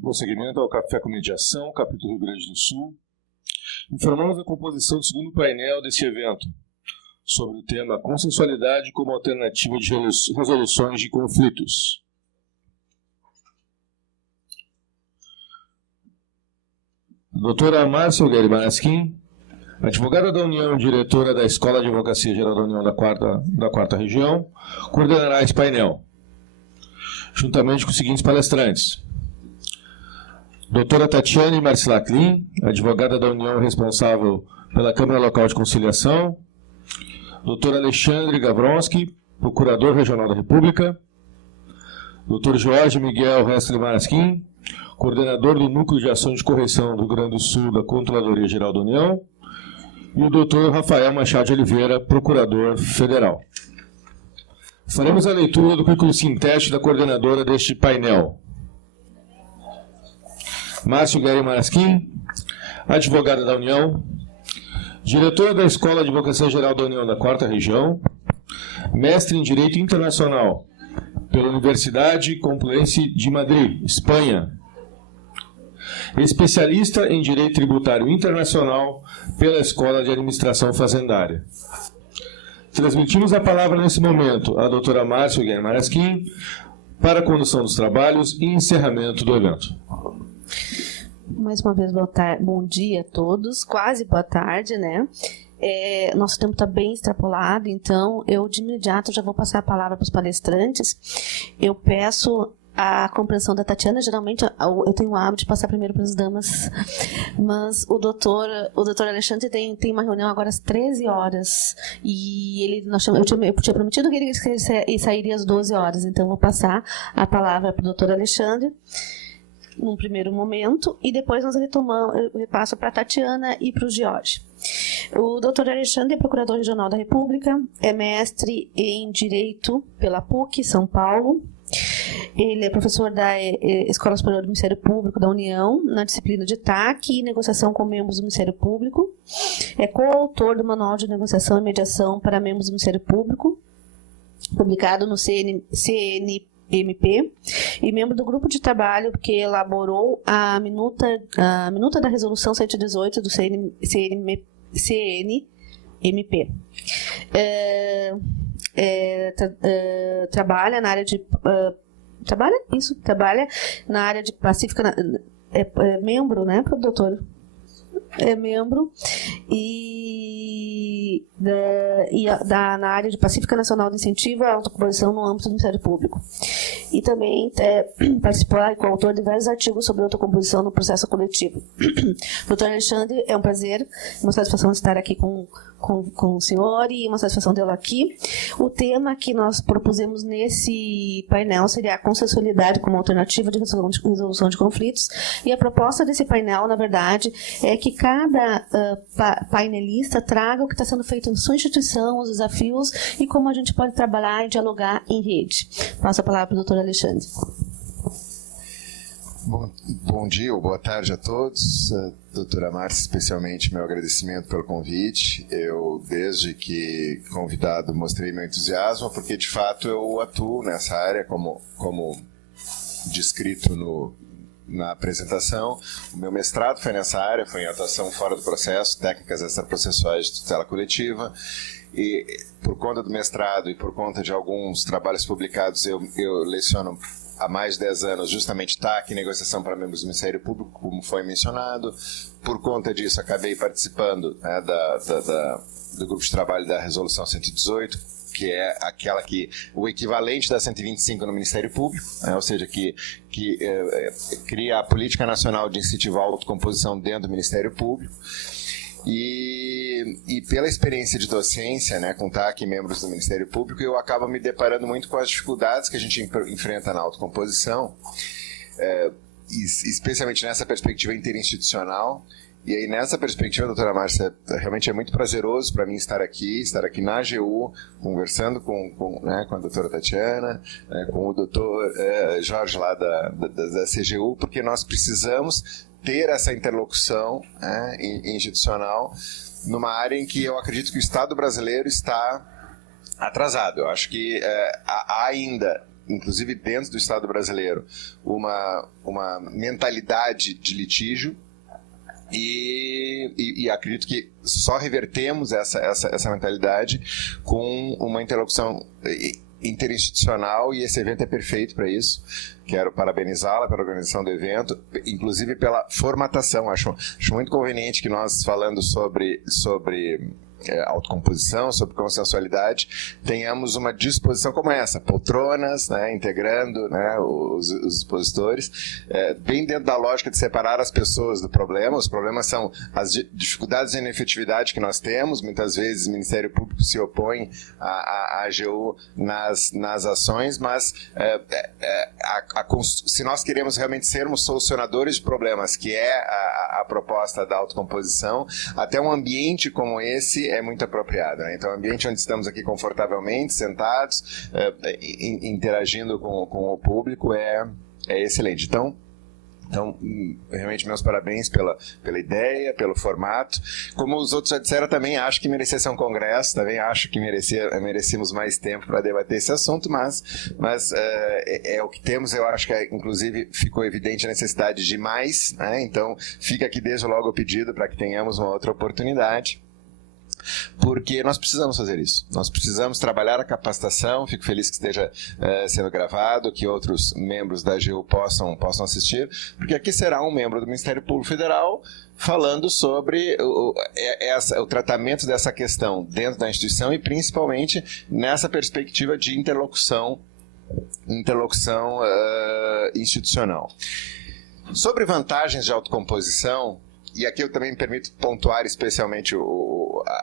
prosseguimento ao Café com Mediação, capítulo Rio Grande do Sul. Informamos a composição do segundo painel deste evento, sobre o tema Consensualidade como alternativa de resoluções de conflitos. Doutora Márcia Guerri-Marasquim, advogada da União, diretora da Escola de Advocacia Geral da União da quarta Região, coordenará esse painel, juntamente com os seguintes palestrantes. Doutora Tatiane Marcilaclin, advogada da União responsável pela Câmara Local de Conciliação. Doutor Alexandre Gavronski, procurador regional da República. Doutor Jorge Miguel Restler Marasquim, coordenador do Núcleo de Ações de Correção do Rio Grande do Sul da Controladoria Geral da União. E o doutor Rafael Machado de Oliveira, procurador federal. Faremos a leitura do currículo sintético da coordenadora deste painel. Márcia Guerri-Marasquim, advogada da União, diretora da Escola de Advocacia Geral da União da quarta Região, mestre em Direito Internacional pela Universidade Complutense de Madrid, Espanha, especialista em Direito Tributário Internacional pela Escola de Administração Fazendária. Transmitimos a palavra nesse momento à doutora Márcia Guerri-Marasquim para a condução dos trabalhos e encerramento do evento. Mais uma vez, bom dia a todos, quase boa tarde, né? Nosso tempo está bem extrapolado, então eu de imediato já vou passar a palavra para os palestrantes. Eu peço a compreensão da Tatiana. Geralmente eu tenho o hábito de passar primeiro para as damas, mas o doutor Alexandre tem uma reunião agora às 13 horas e eu tinha prometido que ele sairia às 12 horas, então vou passar a palavra para o doutor Alexandre num primeiro momento, e depois eu repasso para a Tatiana e para o Jorge. O doutor Alexandre é procurador regional da República, é mestre em Direito pela PUC, São Paulo. Ele é professor da Escola Superior do Ministério Público da União, na disciplina de TAC e negociação com membros do Ministério Público. É coautor do Manual de Negociação e Mediação para membros do Ministério Público, publicado no CNMP, e membro do grupo de trabalho que elaborou a minuta da Resolução 118 do CNMP. Trabalha na área de pacífica, membro, né, doutor? É membro na área de Pacífica Nacional de Incentivo à Autocomposição no âmbito do Ministério Público. E também participou e coautor de vários artigos sobre autocomposição no processo coletivo. Doutor Alexandre, é um prazer, uma satisfação estar aqui com o senhor e uma satisfação tê-lo aqui. O tema que nós propusemos nesse painel seria a consensualidade como alternativa de resolução de conflitos, e a proposta desse painel, na verdade, é que cada painelista traga o que está sendo feito na sua instituição, os desafios e como a gente pode trabalhar e dialogar em rede. Passo a palavra para o doutor Alexandre. Bom dia ou boa tarde a todos. Doutora Márcia, especialmente meu agradecimento pelo convite. Eu, desde que convidado, mostrei meu entusiasmo, porque de fato eu atuo nessa área, como descrito na apresentação. O meu mestrado foi nessa área, foi em atuação fora do processo, técnicas extraprocessuais de tutela coletiva. E por conta do mestrado e por conta de alguns trabalhos publicados, eu leciono há mais de 10 anos justamente TAC, negociação para membros do Ministério Público, como foi mencionado. Por conta disso, acabei participando, né, do grupo de trabalho da Resolução 118, que é aquela o equivalente da 125 no Ministério Público, né, ou seja, que cria a Política Nacional de Incentivo à Autocomposição dentro do Ministério Público. E pela experiência de docência, né, com TAC e membros do Ministério Público, eu acabo me deparando muito com as dificuldades que a gente enfrenta na autocomposição, especialmente nessa perspectiva interinstitucional. E aí, nessa perspectiva, doutora Márcia, realmente é muito prazeroso para mim estar aqui na AGU, conversando com a doutora Tatiana, com o doutor Jorge lá da CGU, porque nós precisamos ter essa interlocução institucional numa área em que eu acredito que o Estado brasileiro está atrasado. Eu acho que há ainda inclusive dentro do Estado brasileiro, uma mentalidade de litígio. E acredito que só revertemos essa mentalidade com uma interlocução interinstitucional, e esse evento é perfeito para isso. Quero parabenizá-la pela organização do evento, inclusive pela formatação. Acho muito conveniente que nós, falando sobre autocomposição, sobre consensualidade, tenhamos uma disposição como essa, poltronas, né, integrando, né, os expositores, bem dentro da lógica de separar as pessoas do problema. Os problemas são as dificuldades e inefetividade que nós temos. Muitas vezes o Ministério Público se opõe à AGU nas ações, mas se nós queremos realmente sermos solucionadores de problemas, que é a proposta da autocomposição, até um ambiente como esse é muito apropriado, né? Então, o ambiente onde estamos aqui confortavelmente, sentados, interagindo com o público é excelente. Então, realmente, meus parabéns pela ideia, pelo formato. Como os outros já disseram, também acho que merecia ser um congresso, também acho que merecíamos mais tempo para debater esse assunto, mas é o que temos. Eu acho que, inclusive, ficou evidente a necessidade de mais, né? Então, fica aqui desde logo o pedido para que tenhamos uma outra oportunidade, porque nós precisamos fazer isso. Nós precisamos trabalhar a capacitação. Fico feliz que esteja sendo gravado, que outros membros da AGU possam assistir, porque aqui será um membro do Ministério Público Federal falando sobre o tratamento dessa questão dentro da instituição, e principalmente nessa perspectiva de interlocução institucional. Sobre vantagens de autocomposição, e aqui eu também me permito pontuar especialmente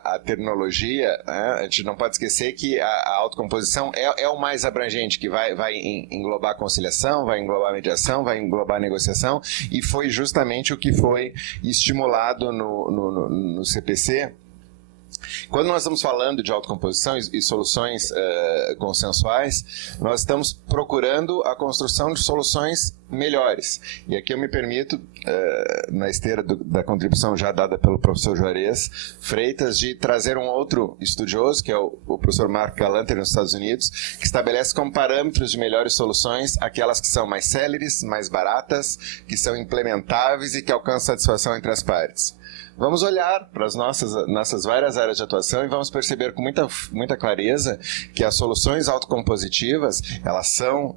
a terminologia, né? A gente não pode esquecer que a autocomposição é o mais abrangente, que vai englobar a conciliação, vai englobar a mediação, vai englobar a negociação, e foi justamente o que foi estimulado no CPC. Quando nós estamos falando de autocomposição e soluções consensuais, nós estamos procurando a construção de soluções melhores. E aqui eu me permito, na esteira da contribuição já dada pelo professor Juarez Freitas, de trazer um outro estudioso, que é o professor Mark Galanter, nos Estados Unidos, que estabelece como parâmetros de melhores soluções aquelas que são mais céleres, mais baratas, que são implementáveis e que alcançam satisfação entre as partes. Vamos olhar para as nossas várias áreas de atuação e vamos perceber com muita clareza que as soluções autocompositivas, elas são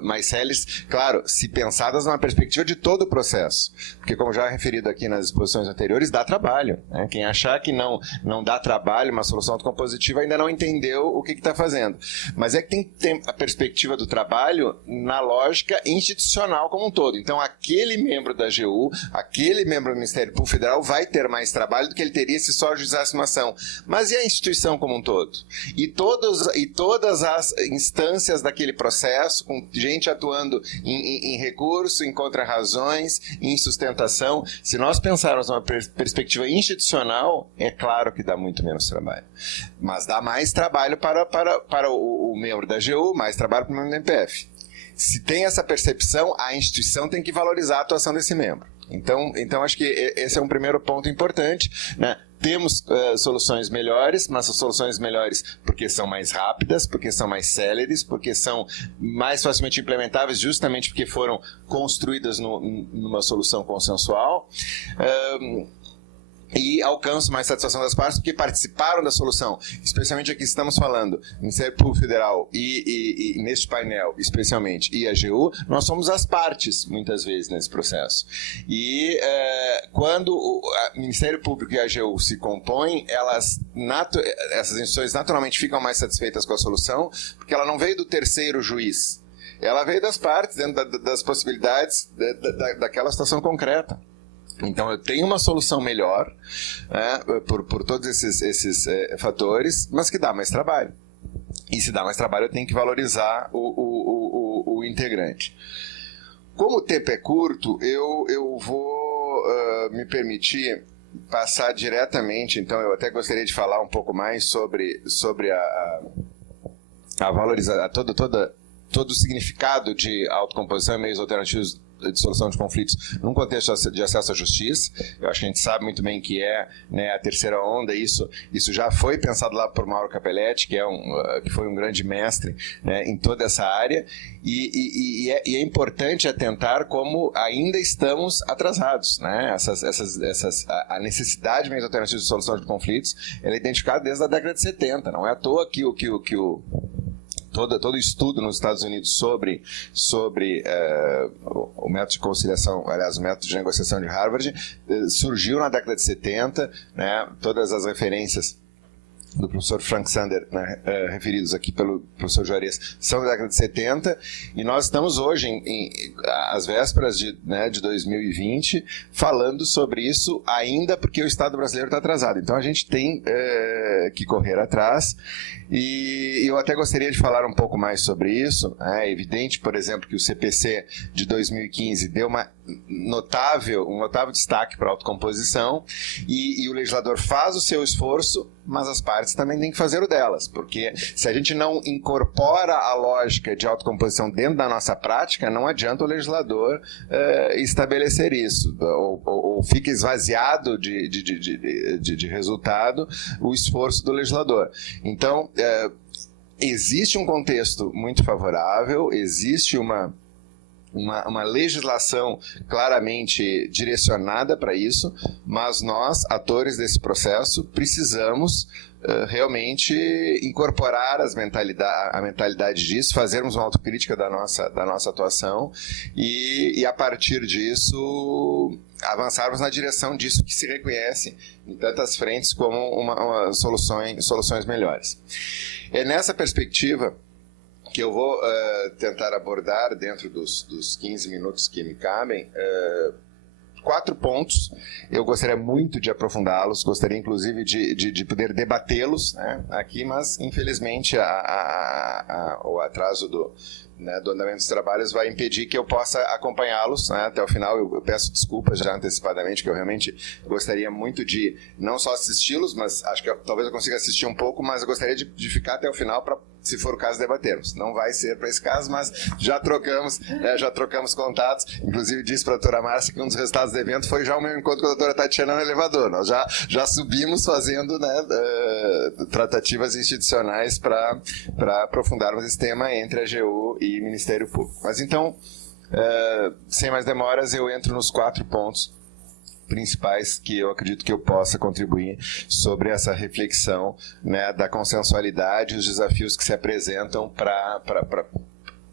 mais céleres, claro, se pensadas numa perspectiva de todo o processo. Porque, como já referido aqui nas exposições anteriores, dá trabalho, né? Quem achar que não dá trabalho uma solução autocompositiva ainda não entendeu o que está fazendo. Mas é que tem que ter a perspectiva do trabalho na lógica institucional como um todo. Então, aquele membro da AGU, aquele membro do Ministério Público Federal vai ter mais trabalho do que ele teria se só ajuizasse uma ação. Mas e a instituição como um todo? E todas as instâncias daquele processo, com gente atuando em recurso, em contrarrazões, em sustentação. Se nós pensarmos numa perspectiva institucional, é claro que dá muito menos trabalho. Mas dá mais trabalho para o membro da AGU, mais trabalho para o membro do MPF. Se tem essa percepção, a instituição tem que valorizar a atuação desse membro. Então acho que esse é um primeiro ponto importante, né? Temos soluções melhores, mas são soluções melhores porque são mais rápidas, porque são mais céleres, porque são mais facilmente implementáveis, justamente porque foram construídas numa solução consensual. E alcançam mais satisfação das partes porque participaram da solução. Especialmente aqui estamos falando Ministério Público Federal e neste painel, especialmente, e a AGU, nós somos as partes, muitas vezes, nesse processo. E quando o Ministério Público e a AGU se compõem, essas instituições naturalmente ficam mais satisfeitas com a solução, porque ela não veio do terceiro juiz. Ela veio das partes, dentro das possibilidades daquela situação concreta. Então, eu tenho uma solução melhor, né, por todos esses fatores, mas que dá mais trabalho. E se dá mais trabalho, eu tenho que valorizar o integrante. Como o tempo é curto, eu vou me permitir passar diretamente, então eu até gostaria de falar um pouco mais sobre a valorização, todo o significado de autocomposição e meios alternativos de solução de conflitos num contexto de acesso à justiça. Eu acho que a gente sabe muito bem que né, a terceira onda, isso já foi pensado lá por Mauro Capelletti, que foi um grande mestre, né, em toda essa área, e é importante atentar como ainda estamos atrasados, né? A necessidade de meios alternativos de solução de conflitos, ela é identificada desde a década de 70, não é à toa que todo estudo nos Estados Unidos sobre o método de conciliação, aliás, o método de negociação de Harvard, surgiu na década de 70, né? Todas as referências do professor Frank Sander, né, referidos aqui pelo professor Juarez, são da década de 70, e nós estamos hoje, às vésperas de 2020, falando sobre isso ainda porque o Estado brasileiro está atrasado. Então a gente tem que correr atrás, e eu até gostaria de falar um pouco mais sobre isso. É evidente, por exemplo, que o CPC de 2015 deu um notável destaque para a autocomposição, e o legislador faz o seu esforço, mas as partes também têm que fazer o delas, porque se a gente não incorpora a lógica de autocomposição dentro da nossa prática, não adianta o legislador estabelecer isso, ou fica esvaziado de resultado o esforço do legislador. Então, existe um contexto muito favorável, existe uma legislação claramente direcionada para isso, mas nós, atores desse processo, precisamos realmente incorporar a mentalidade disso, fazermos uma autocrítica da nossa atuação e a partir disso avançarmos na direção disso que se reconhece em tantas frentes como soluções melhores. É nessa perspectiva que eu vou tentar abordar, dentro dos 15 minutos que me cabem, 4 pontos. Eu gostaria muito de aprofundá-los, gostaria inclusive de poder debatê-los, né, aqui, mas infelizmente o atraso do andamento dos trabalhos vai impedir que eu possa acompanhá-los, né, até o final. Eu peço desculpas já antecipadamente, que eu realmente gostaria muito de não só assisti-los, mas acho que talvez eu consiga assistir um pouco, mas eu gostaria de ficar até o final para, se for o caso, debatermos. Não vai ser para esse caso, mas já trocamos contatos. Inclusive disse para a doutora Márcia que um dos resultados do evento foi já o meu encontro com a doutora Tatiana no elevador. Nós já subimos fazendo, né, tratativas institucionais para aprofundarmos esse tema entre a AGU e Ministério Público. Mas então, sem mais demoras, eu entro nos 4 pontos principais que eu acredito que eu possa contribuir sobre essa reflexão, né, da consensualidade e os desafios que se apresentam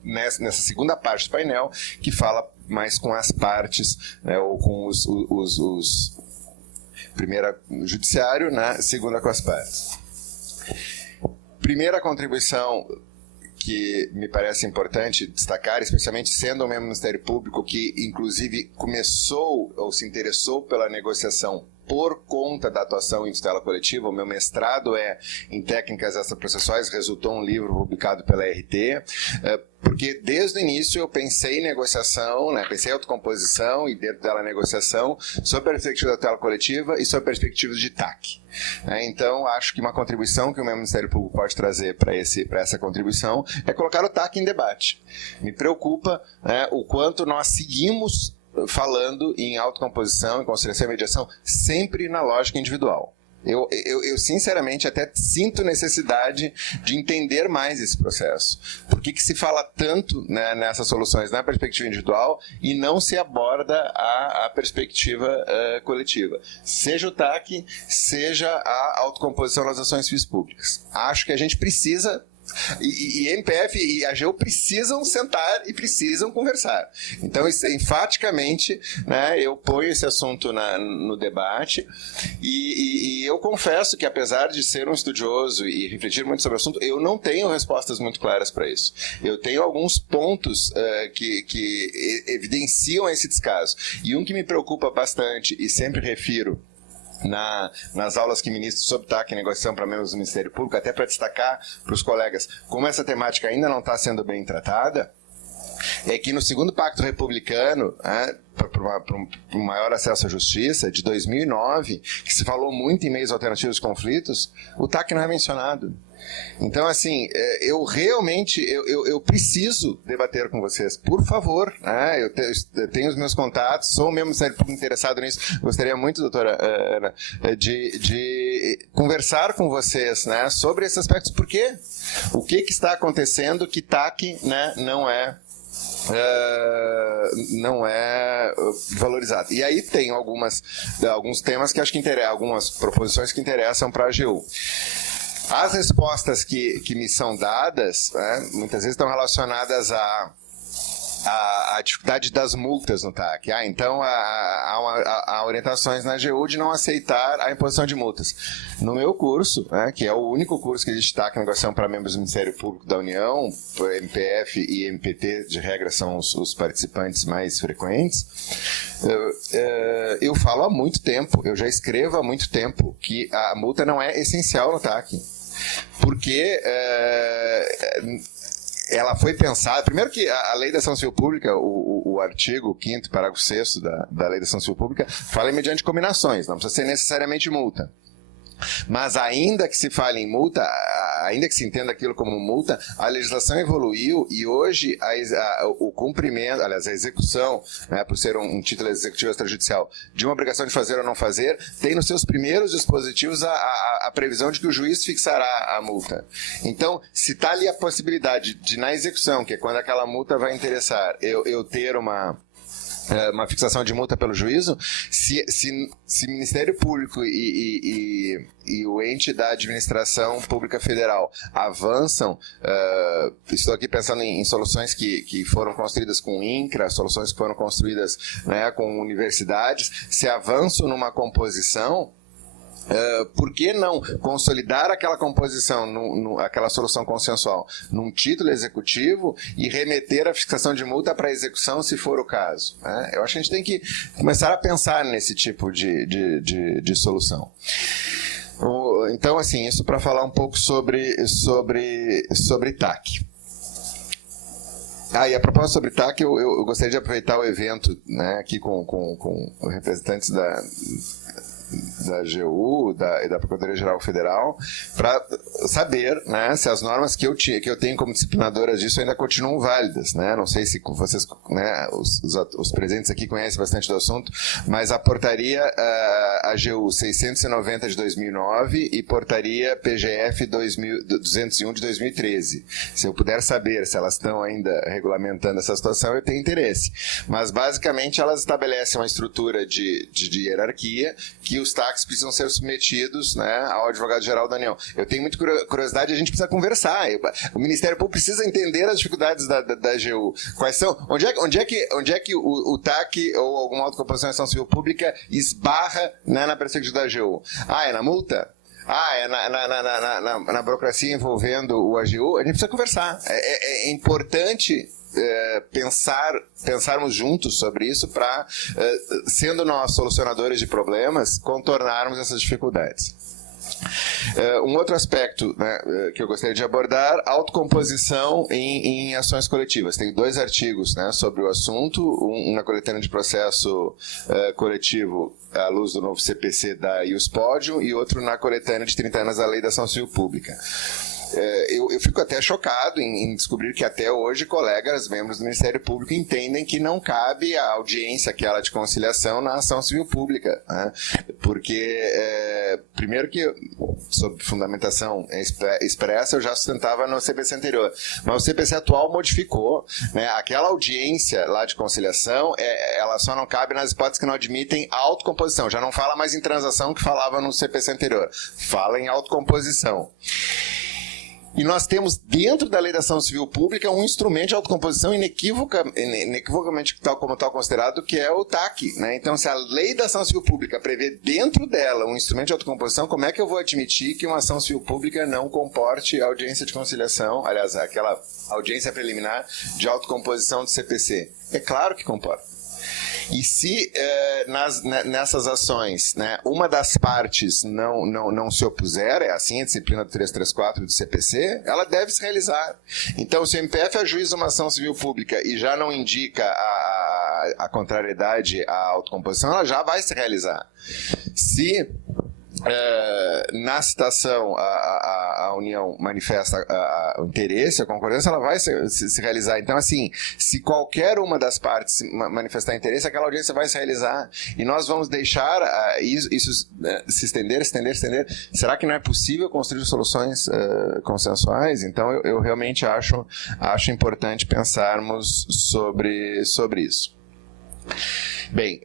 nessa segunda parte do painel, que fala mais com as partes, né, ou com os primeira, o judiciário, né, segunda com as partes. Primeira contribuição que me parece importante destacar, especialmente sendo um membro do Ministério Público que, inclusive, começou ou se interessou pela negociação por conta da atuação em tutela coletiva. O meu mestrado é em técnicas extraprocessuais, resultou um livro publicado pela RT, porque desde o início eu pensei em negociação, né, pensei em autocomposição e dentro dela negociação, sob a perspectiva da tutela coletiva e sob a perspectiva de TAC. Então, acho que uma contribuição que o meu Ministério Público pode trazer para essa contribuição é colocar o TAC em debate. Me preocupa, né, o quanto nós seguimos falando em autocomposição, em conciliação e mediação, sempre na lógica individual. Eu sinceramente até sinto necessidade de entender mais esse processo. Por que se fala tanto, né, nessas soluções na perspectiva individual e não se aborda a perspectiva coletiva? Seja o TAC, seja a autocomposição nas ações civis públicas. Acho que a gente precisa... E MPF e AGU precisam sentar e precisam conversar. Então, enfaticamente, né, eu ponho esse assunto no debate e eu confesso que, apesar de ser um estudioso e refletir muito sobre o assunto, eu não tenho respostas muito claras para isso. Eu tenho alguns pontos que evidenciam esse descaso. E um que me preocupa bastante, e sempre refiro nas aulas que ministro sobre TAC e negociação para membros do Ministério Público, até para destacar para os colegas como essa temática ainda não está sendo bem tratada, é que no segundo Pacto Republicano, para um maior acesso à justiça, de 2009, que se falou muito em meios alternativos de conflitos, o TAC não é mencionado. Então, assim, eu realmente, eu preciso debater com vocês, por favor, né? Eu tenho os meus contatos, sou mesmo interessado nisso, gostaria muito, doutora Ana, de conversar com vocês, né, sobre esses aspectos, por quê? O que está acontecendo que TAC, né, não é valorizado. E aí tem alguns temas que acho que interessam, algumas proposições que interessam para a AGU. As respostas que me são dadas, né, muitas vezes estão relacionadas à dificuldade das multas no TAC. Então, há orientações na AGU de não aceitar a imposição de multas. No meu curso, né, que é o único curso que existe TAC, negociação para membros do Ministério Público da União, MPF e MPT, de regra, são os participantes mais frequentes, eu falo há muito tempo, eu já escrevo há muito tempo, que a multa não é essencial no TAC. Porque ela foi pensada... Primeiro que a Lei da Ação Civil Pública, o artigo 5º, parágrafo 6º da Lei da Ação Civil Pública, fala mediante combinações, não precisa ser necessariamente multa. Mas ainda que se fale em multa, ainda que se entenda aquilo como multa, a legislação evoluiu e hoje o cumprimento, aliás, a execução, né, por ser um título executivo extrajudicial, de uma obrigação de fazer ou não fazer, tem nos seus primeiros dispositivos a previsão de que o juiz fixará a multa. Então, se está ali a possibilidade de, na execução, que é quando aquela multa vai interessar, eu ter uma fixação de multa pelo juízo, se Ministério Público e o ente da administração pública federal avançam, estou aqui pensando em soluções que foram construídas com INCRA, soluções que foram construídas, né, com universidades, se avançam numa composição, por que não consolidar aquela composição, aquela solução consensual, num título executivo e remeter a fixação de multa para execução, se for o caso, né? Eu acho que a gente tem que começar a pensar nesse tipo de solução. Então, assim, isso para falar um pouco sobre TAC. E a propósito sobre TAC, eu gostaria de aproveitar o evento, né, aqui com representantes da AGU e da Procuradoria-Geral Federal, para saber, né, se as normas que eu tenho como disciplinadoras disso ainda continuam válidas, né? Não sei se vocês, né, os presentes aqui conhecem bastante do assunto, mas a portaria AGU 690 de 2009 e portaria PGF 201 de 2013. Se eu puder saber se elas estão ainda regulamentando essa situação, eu tenho interesse. Mas, basicamente, elas estabelecem uma estrutura de hierarquia que os TACs precisam ser submetidos, né, ao advogado-geral da União. Eu tenho muita curiosidade, a gente precisa conversar. O Ministério Público precisa entender as dificuldades da AGU. Quais são? Onde é que o TAC ou alguma autocomposição de ação civil pública esbarra, né, na perspectiva da AGU? É na multa? É na burocracia envolvendo o AGU? A gente precisa conversar. É importante pensarmos juntos sobre isso para, sendo nós solucionadores de problemas, contornarmos essas dificuldades. Um outro aspecto, né, que eu gostaria de abordar, autocomposição em ações coletivas. Tem 2 artigos, né, sobre o assunto, um na coletânea de processo coletivo à luz do novo CPC da IUSPODIUM e outro na coletânea de 30 anos da Lei da Ação Civil Pública. Eu fico até chocado em descobrir que até hoje colegas, membros do Ministério Público, entendem que não cabe a audiência aquela de conciliação na ação civil pública, né? Porque, primeiro que, sob fundamentação expressa, eu já sustentava no CPC anterior, mas o CPC atual modificou, né? Aquela audiência lá de conciliação, ela só não cabe nas hipóteses que não admitem autocomposição, já não fala mais em transação que falava no CPC anterior, fala em autocomposição. E nós temos, dentro da Lei da Ação Civil Pública, um instrumento de autocomposição inequivocamente tal como tal considerado, que é o TAC, né? Então, se a Lei da Ação Civil Pública prevê dentro dela um instrumento de autocomposição, como é que eu vou admitir que uma ação civil pública não comporte audiência de conciliação, aliás, aquela audiência preliminar de autocomposição do CPC? É claro que comporta. E se nessas ações, né, uma das partes não se opuser, é assim a disciplina do 334 do CPC, ela deve se realizar. Então, se o MPF ajuiza uma ação civil pública e já não indica a contrariedade à autocomposição, ela já vai se realizar. Se na citação a União manifesta o interesse, a concordância, ela vai se realizar. Então, assim, se qualquer uma das partes manifestar interesse, aquela audiência vai se realizar. E nós vamos deixar isso se estender. Será que não é possível construir soluções consensuais? Então, eu realmente acho importante pensarmos sobre isso. Bem,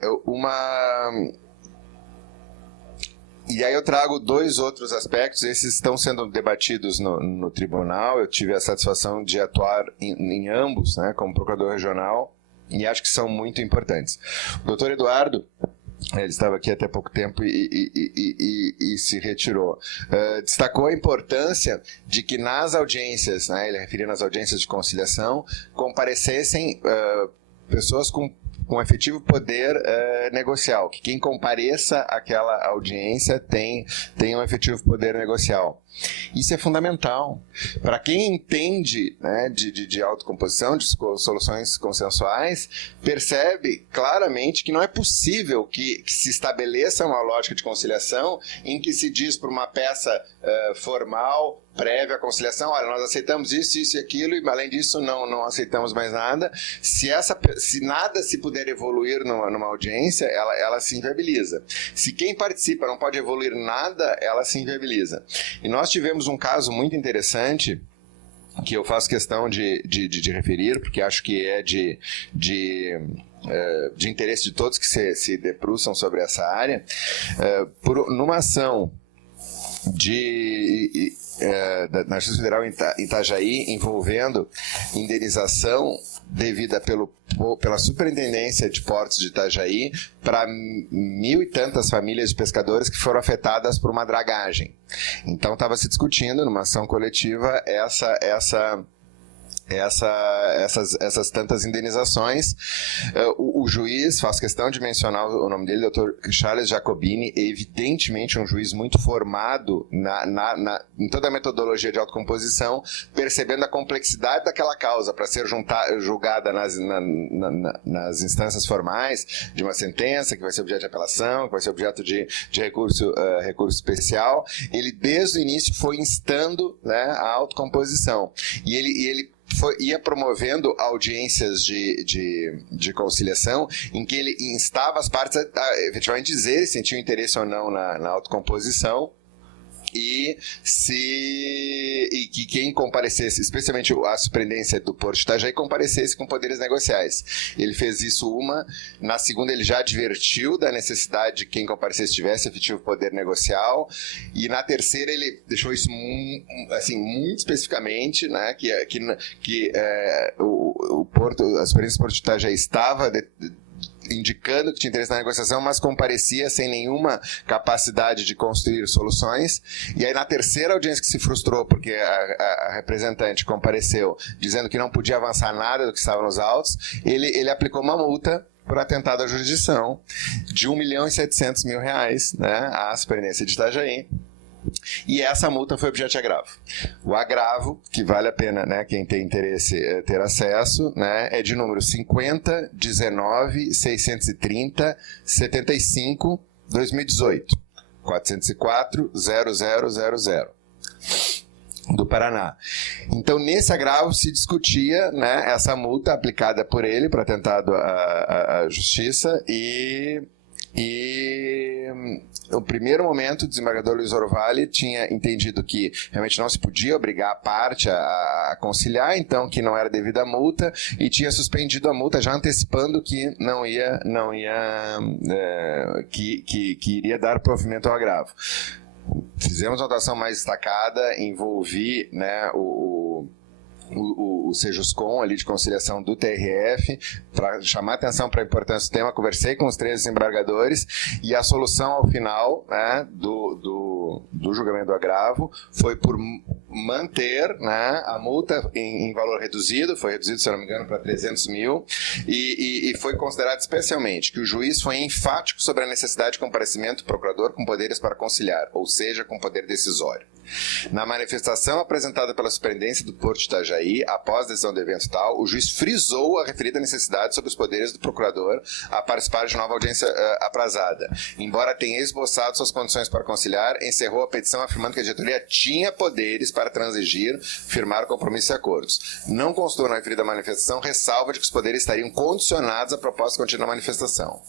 e aí eu trago 2 outros aspectos, esses estão sendo debatidos no tribunal, eu tive a satisfação de atuar em ambos, né, como procurador regional, e acho que são muito importantes. O doutor Eduardo, ele estava aqui até pouco tempo e se retirou. Destacou a importância de que nas audiências, né, ele referia nas audiências de conciliação, comparecessem pessoas com efetivo poder negocial, que quem compareça àquela audiência tem um efetivo poder negocial. Isso é fundamental. Para quem entende, né, de autocomposição, de soluções consensuais, percebe claramente que não é possível que se estabeleça uma lógica de conciliação em que se diz por uma peça formal, prévia à conciliação, olha, nós aceitamos isso e aquilo, e além disso não aceitamos mais nada. Se nada se puder evoluir numa audiência, ela se inviabiliza. Se quem participa não pode evoluir nada, ela se inviabiliza. E nós tivemos um caso muito interessante, que eu faço questão de referir, porque acho que é de interesse de todos que se debruçam sobre essa área, numa ação na Justiça Federal em Itajaí, envolvendo indenização devida pela Superintendência de Portos de Itajaí para 1.000 e tantas famílias de pescadores que foram afetadas por uma dragagem. Então estava se discutindo numa ação coletiva essas tantas indenizações. O juiz, faço questão de mencionar o nome dele, Dr. Charles Jacobini, é evidentemente um juiz muito formado em toda a metodologia de autocomposição, percebendo a complexidade daquela causa para ser julgada nas instâncias formais de uma sentença, que vai ser objeto de apelação, que vai ser objeto de recurso especial. Ele, desde o início, foi instando, né, a autocomposição. E ele ia promovendo audiências de conciliação em que ele instava as partes a efetivamente dizer se sentiam interesse ou não na autocomposição, e que quem comparecesse, especialmente a Superintendência do Porto de Itajaí, comparecesse com poderes negociais. Ele fez isso na segunda ele já advertiu da necessidade de quem comparecesse tivesse efetivo poder negocial, e na terceira ele deixou isso assim, muito especificamente, né, que o Porto, a Superintendência do Porto de Itajaí estava indicando que tinha interesse na negociação, mas comparecia sem nenhuma capacidade de construir soluções. E aí, na terceira audiência que se frustrou, porque a representante compareceu dizendo que não podia avançar nada do que estava nos autos, ele aplicou uma multa por atentado à jurisdição de R$1.700.000, né, à Superintendência de Itajaí. E essa multa foi objeto de agravo. O agravo, que vale a pena, né, quem tem interesse ter acesso, né, é de número 50.19.630.75.2018, 404.0000 do Paraná. Então, nesse agravo se discutia, né, essa multa aplicada por ele para atentado à justiça, e no primeiro momento o desembargador Luiz Orvali tinha entendido que realmente não se podia obrigar a parte a conciliar, então que não era devida a multa, e tinha suspendido a multa já antecipando que que iria dar provimento ao agravo. Fizemos uma atuação mais destacada, envolvi, né, o Sejuscom ali de conciliação do TRF para chamar atenção para a importância do tema. Conversei com os 3 desembargadores e a solução ao final, né, do julgamento do agravo foi por manter, né, a multa em valor reduzido, foi reduzido, se eu não me engano, para 300 mil, e foi considerado especialmente que o juiz foi enfático sobre a necessidade de comparecimento do procurador com poderes para conciliar, ou seja, com poder decisório. Na manifestação apresentada pela Superintendência do Porto de Itajaí, após a decisão do evento tal, o juiz frisou a referida necessidade sobre os poderes do procurador a participar de nova audiência aprazada. Embora tenha esboçado suas condições para conciliar, encerrou a petição afirmando que a diretoria tinha poderes para para transigir, firmar compromissos e acordos. Não constou na referida manifestação ressalva de que os poderes estariam condicionados à proposta contida na manifestação.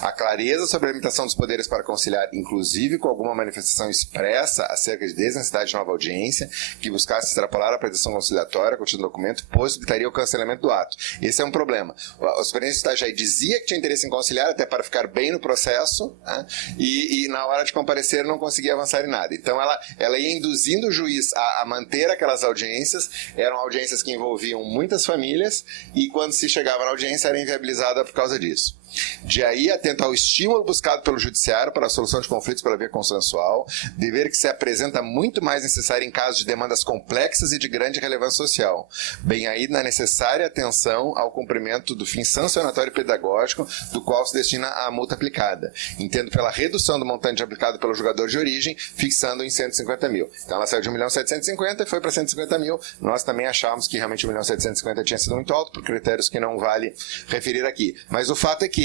A clareza sobre a limitação dos poderes para conciliar, inclusive com alguma manifestação expressa acerca de desnecessidade de nova audiência, que buscasse extrapolar a pretensão conciliatória contida no documento, possibilitaria o cancelamento do ato. Esse é um problema. O Superintendente de Itajaí dizia que tinha interesse em conciliar, até para ficar bem no processo, né? e na hora de comparecer não conseguia avançar em nada. Então ela ia induzindo o juiz a manter aquelas audiências, eram audiências que envolviam muitas famílias, e quando se chegava na audiência era inviabilizada por causa disso. De aí, atento ao estímulo buscado pelo Judiciário para a solução de conflitos pela via consensual, dever que se apresenta muito mais necessário em casos de demandas complexas e de grande relevância social, bem aí na necessária atenção ao cumprimento do fim sancionatório e pedagógico do qual se destina a multa aplicada, entendo pela redução do montante aplicado pelo julgador de origem, fixando em 150 mil. Então ela saiu de 1.750.000 e foi para 150 mil. Nós também achávamos que realmente 1.750.000 tinha sido muito alto, por critérios que não vale referir aqui. Mas o fato é que,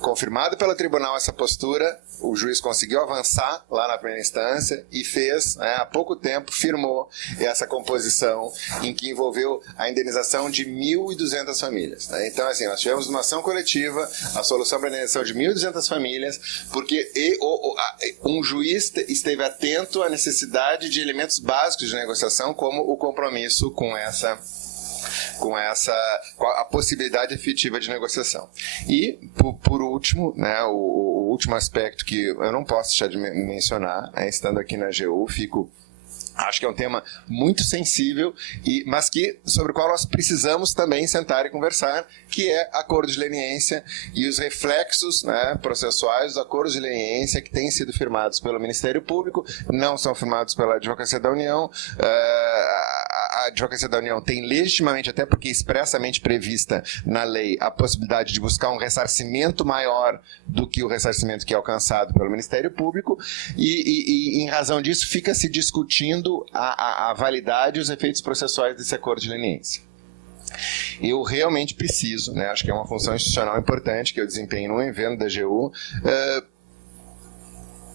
confirmado pelo tribunal essa postura, o juiz conseguiu avançar lá na primeira instância e fez, há pouco tempo, firmou essa composição em que envolveu a indenização de 1.200 famílias. Tá? Então, assim, nós tivemos uma ação coletiva, a solução para a indenização de 1.200 famílias, porque um juiz esteve atento à necessidade de elementos básicos de negociação, como o compromisso com a possibilidade efetiva de negociação. E, por último, né, o último aspecto que eu não posso deixar de mencionar, estando aqui na AGU, acho que é um tema muito sensível, mas sobre o qual nós precisamos também sentar e conversar, que é acordo de leniência e os reflexos, né, processuais dos acordos de leniência que têm sido firmados pelo Ministério Público, não são firmados pela Advocacia da União. A Advocacia da União tem legitimamente, até porque expressamente prevista na lei, a possibilidade de buscar um ressarcimento maior do que o ressarcimento que é alcançado pelo Ministério Público, e em razão disso fica se discutindo a validade e os efeitos processuais desse acordo de leniência. Eu realmente preciso, né, acho que é uma função institucional importante que eu desempenho no evento da AGU,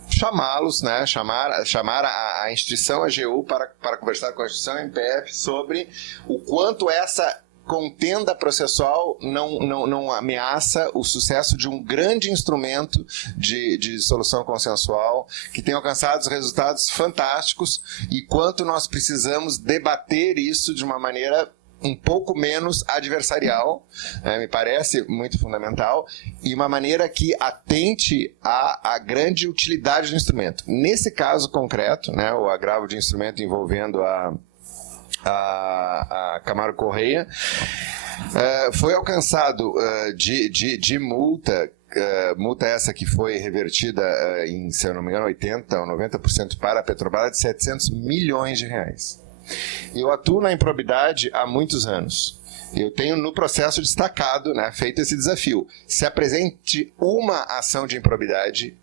chamá-los, né, chamar a instituição AGU para conversar com a instituição MPF sobre o quanto essa contenda processual não ameaça o sucesso de um grande instrumento de solução consensual que tem alcançado resultados fantásticos, e quanto nós precisamos debater isso de uma maneira um pouco menos adversarial, me parece muito fundamental, e uma maneira que atente à grande utilidade do instrumento. Nesse caso concreto, né, o agravo de instrumento envolvendo a Camargo Correia, foi alcançado de multa, multa essa que foi revertida em, se eu não me engano, 80% ou 90% para a Petrobras, de 700 milhões de reais. Eu atuo na improbidade há muitos anos. Eu tenho no processo destacado, né, feito esse desafio. Se apresente uma ação de improbidade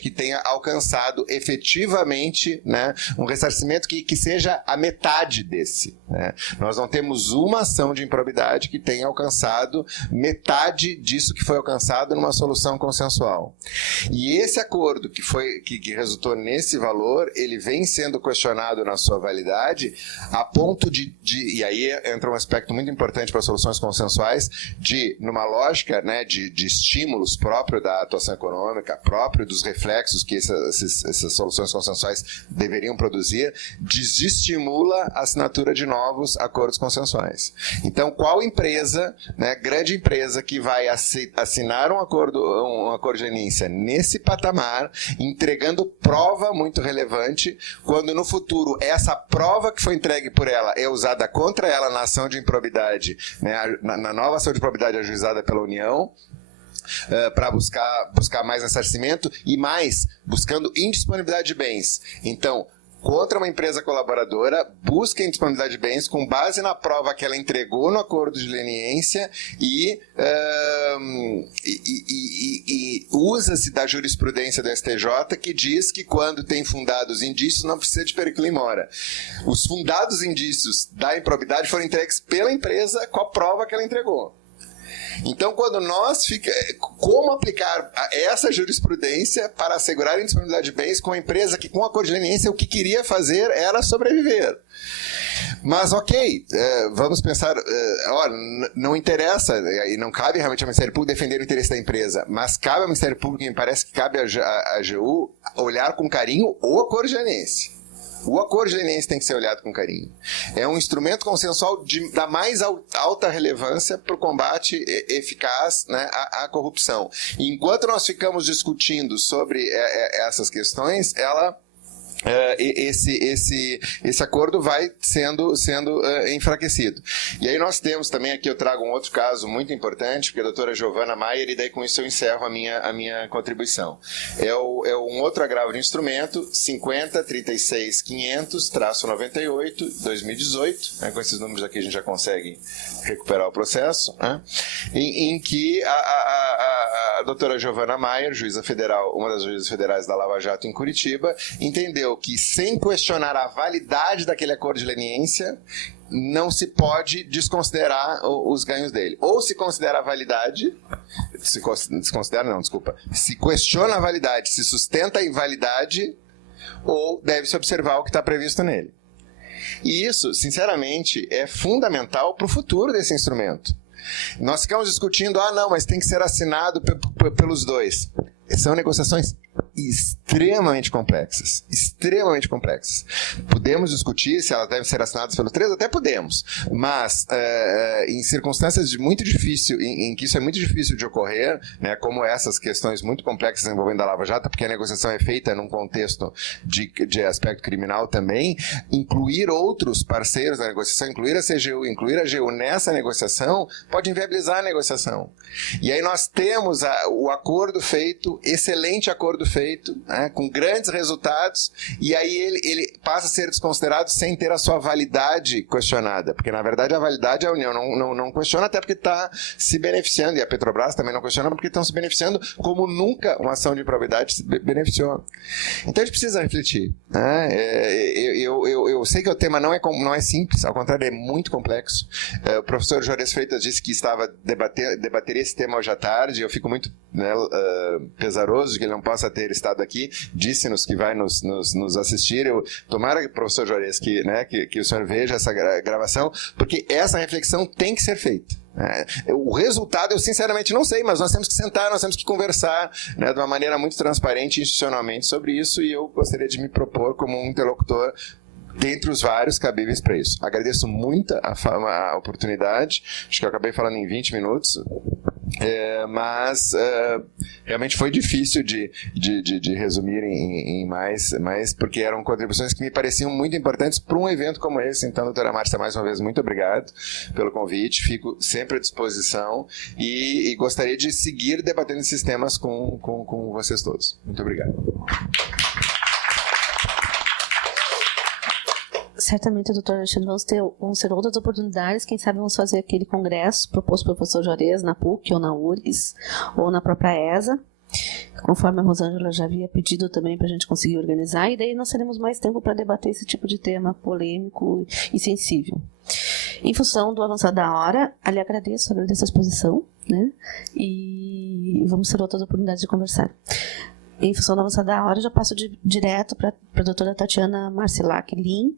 que tenha alcançado efetivamente, né, um ressarcimento que seja a metade desse. Né? Nós não temos uma ação de improbidade que tenha alcançado metade disso que foi alcançado numa solução consensual. E esse acordo que resultou nesse valor, ele vem sendo questionado na sua validade a ponto e aí entra um aspecto muito importante para soluções consensuais, numa lógica, né, de estímulos próprio da atuação econômica, próprio dos reflexos que essas soluções consensuais deveriam produzir, desestimula a assinatura de novos acordos consensuais. Então, qual empresa, né, grande empresa, que vai assinar um acordo de leniência nesse patamar, entregando prova muito relevante, quando no futuro essa prova que foi entregue por ela é usada contra ela na ação de improbidade, né, na nova ação de improbidade ajuizada pela União, para buscar mais ressarcimento e mais, buscando indisponibilidade de bens. Então, contra uma empresa colaboradora, busca indisponibilidade de bens com base na prova que ela entregou no acordo de leniência e usa-se da jurisprudência do STJ, que diz que quando tem fundados indícios não precisa de periculum in mora. Os fundados indícios da improbidade foram entregues pela empresa com a prova que ela entregou. Então, quando como aplicar essa jurisprudência para assegurar a indisponibilidade de bens com a empresa que, com acordo de leniência, o que queria fazer era sobreviver. Mas, ok, vamos pensar, não interessa, e não cabe realmente ao Ministério Público defender o interesse da empresa, mas cabe ao Ministério Público, e me parece que cabe à AGU, olhar com carinho o acordo de leniência. O acordo de leniência tem que ser olhado com carinho. É um instrumento consensual da mais alta relevância para o combate eficaz, né, à corrupção. E enquanto nós ficamos discutindo sobre essas questões, esse acordo vai sendo enfraquecido. E aí nós temos também, aqui eu trago um outro caso muito importante, porque a doutora Giovana Maier, e daí com isso eu encerro a minha contribuição. É um outro agravo de instrumento, 50.36.500-98, 2018, né, com esses números aqui a gente já consegue recuperar o processo, né, em que a doutora Giovana Maier, juíza federal, uma das juízas federais da Lava Jato em Curitiba, entendeu que, sem questionar a validade daquele acordo de leniência, não se pode desconsiderar os ganhos dele. Ou se considera a validade, se questiona a validade, se sustenta a invalidade, ou deve-se observar o que está previsto nele. E isso, sinceramente, é fundamental para o futuro desse instrumento. Nós ficamos discutindo, não, mas tem que ser assinado pelos dois. São negociações extremamente complexas. Podemos discutir se elas devem ser assinadas pelos três? Até podemos. Mas, em circunstâncias muito difíceis, em que isso é muito difícil de ocorrer, né, como essas questões muito complexas envolvendo a Lava Jato, porque a negociação é feita num contexto de aspecto criminal também, incluir outros parceiros na negociação, incluir a CGU, incluir a AGU nessa negociação, pode inviabilizar a negociação. E aí nós temos o acordo feito, excelente acordo feito, né, com grandes resultados, e aí ele passa a ser desconsiderado sem ter a sua validade questionada, porque na verdade a validade a União não questiona, até porque está se beneficiando, e a Petrobras também não questiona, porque estão se beneficiando como nunca uma ação de improbidade se beneficiou. Então a gente precisa refletir, né? Eu sei que o tema não é simples, ao contrário, é muito complexo. O professor Juarez Freitas disse que debateria esse tema hoje à tarde, eu fico muito, né, pesaroso de que ele não possa ter estado aqui, disse-nos que vai nos assistir. Tomara, professor Juarez, que o senhor veja essa gravação, porque essa reflexão tem que ser feita. O resultado eu sinceramente não sei, mas nós temos que sentar, nós temos que conversar, né, de uma maneira muito transparente institucionalmente sobre isso, e eu gostaria de me propor como um interlocutor dentre os vários cabíveis para isso. Agradeço muito a oportunidade, acho que eu acabei falando em 20 minutos, mas realmente foi difícil de resumir em mais, porque eram contribuições que me pareciam muito importantes para um evento como esse. Então, doutora Márcia, mais uma vez, muito obrigado pelo convite, fico sempre à disposição e gostaria de seguir debatendo esses temas com vocês todos. Muito obrigado. Certamente, doutor Alexandre, vão ser outras oportunidades. Quem sabe vamos fazer aquele congresso proposto pelo professor Juarez na PUC ou na URGS ou na própria ESA, conforme a Rosângela já havia pedido também para a gente conseguir organizar, e daí nós teremos mais tempo para debater esse tipo de tema polêmico e sensível. Em função do avançar da hora, ali agradeço a exposição, né? E vamos ter outras oportunidades de conversar. Em função da avançada da hora, eu já passo direto para a doutora Tatiana Marcilac Lin,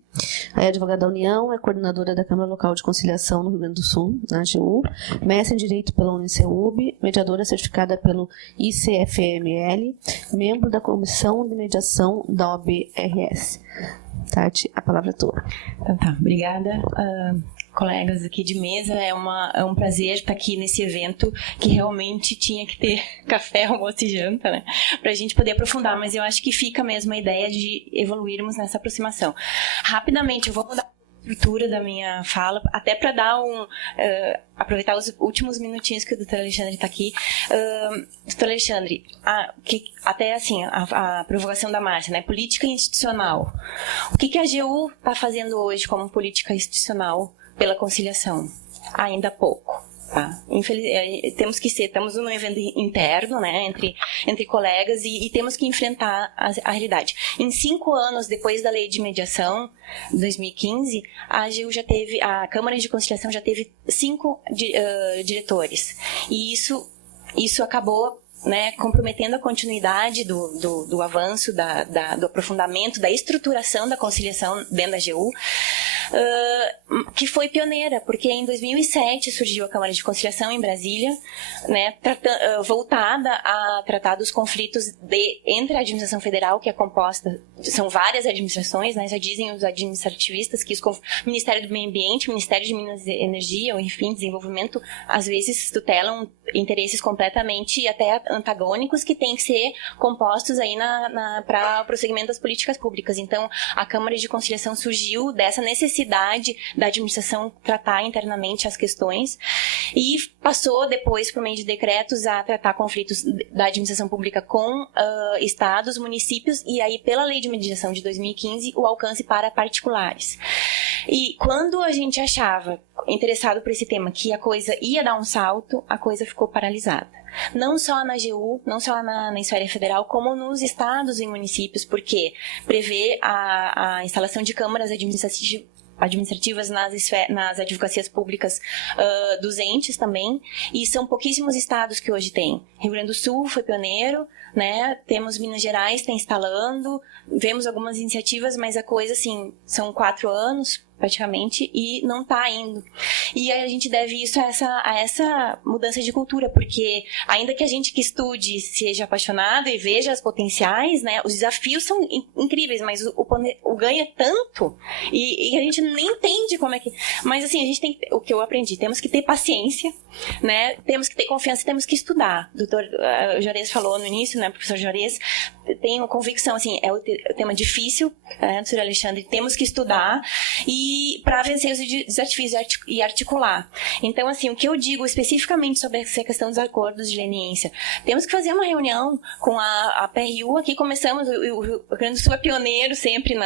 é advogada da União, é coordenadora da Câmara Local de Conciliação no Rio Grande do Sul, na AGU, mestre em Direito pela Uniceub, mediadora certificada pelo ICFML, membro da Comissão de Mediação da OAB-RS. Tati, a palavra é tua. Então tá, obrigada. Colegas aqui de mesa, é um prazer estar aqui nesse evento que realmente tinha que ter café, almoço e janta, né? Pra gente poder aprofundar, mas eu acho que fica mesmo a ideia de evoluirmos nessa aproximação. Rapidamente, eu vou mudar a estrutura da minha fala, até para dar aproveitar os últimos minutinhos que o doutor Alexandre está aqui. Doutor Alexandre, até assim, a provocação da Márcia, né? Política institucional. O que a AGU está fazendo hoje como política institucional pela conciliação? Ainda pouco. Tá? Temos que estamos num evento interno, né, entre colegas e temos que enfrentar a realidade. Em 5 anos depois da lei de mediação, 2015, a AGU já teve, a Câmara de Conciliação já teve 5 diretores. E isso acabou, né, comprometendo a continuidade do avanço, do aprofundamento, da estruturação da conciliação dentro da AGU, que foi pioneira, porque em 2007 surgiu a Câmara de Conciliação em Brasília, né, voltada a tratar dos conflitos entre a administração federal, que é composta, são várias administrações, né, já dizem os administrativistas que o Ministério do Meio Ambiente, Ministério de Minas e Energia, ou enfim, Desenvolvimento, às vezes tutelam interesses completamente até antagônicos que têm que ser compostos aí para o prosseguimento das políticas públicas. Então, a Câmara de Conciliação surgiu dessa necessidade da administração tratar internamente as questões e passou depois, por meio de decretos, a tratar conflitos da administração pública com estados, municípios e aí, pela Lei de Mediação de 2015, o alcance para particulares. E quando a gente achava, interessado por esse tema, que a coisa ia dar um salto, a coisa ficou paralisada. Não só na AGU, não só na esfera federal, como nos estados e municípios, porque prevê a instalação de câmaras administrativas nas advocacias públicas dos entes também, e são pouquíssimos estados que hoje têm. Rio Grande do Sul foi pioneiro, né? Temos Minas Gerais, está instalando, vemos algumas iniciativas, mas a coisa, assim, são 4 anos praticamente, e não está indo. E a gente deve isso a essa mudança de cultura, porque ainda que a gente que estude seja apaixonado e veja as potenciais, né, os desafios são incríveis, mas o ganho é tanto, e a gente nem entende como é que... Mas assim, a gente tem, o que eu aprendi, temos que ter paciência, né, temos que ter confiança, temos que estudar. O doutor Juarez falou no início, né, professor Juarez, tenho convicção, assim, é o tema difícil, doutor Alexandre, temos que estudar e para vencer os desafios e articular. Então, assim, o que eu digo especificamente sobre essa questão dos acordos de leniência, temos que fazer uma reunião com a PRU, aqui começamos, o Rio Grande do Sul é pioneiro sempre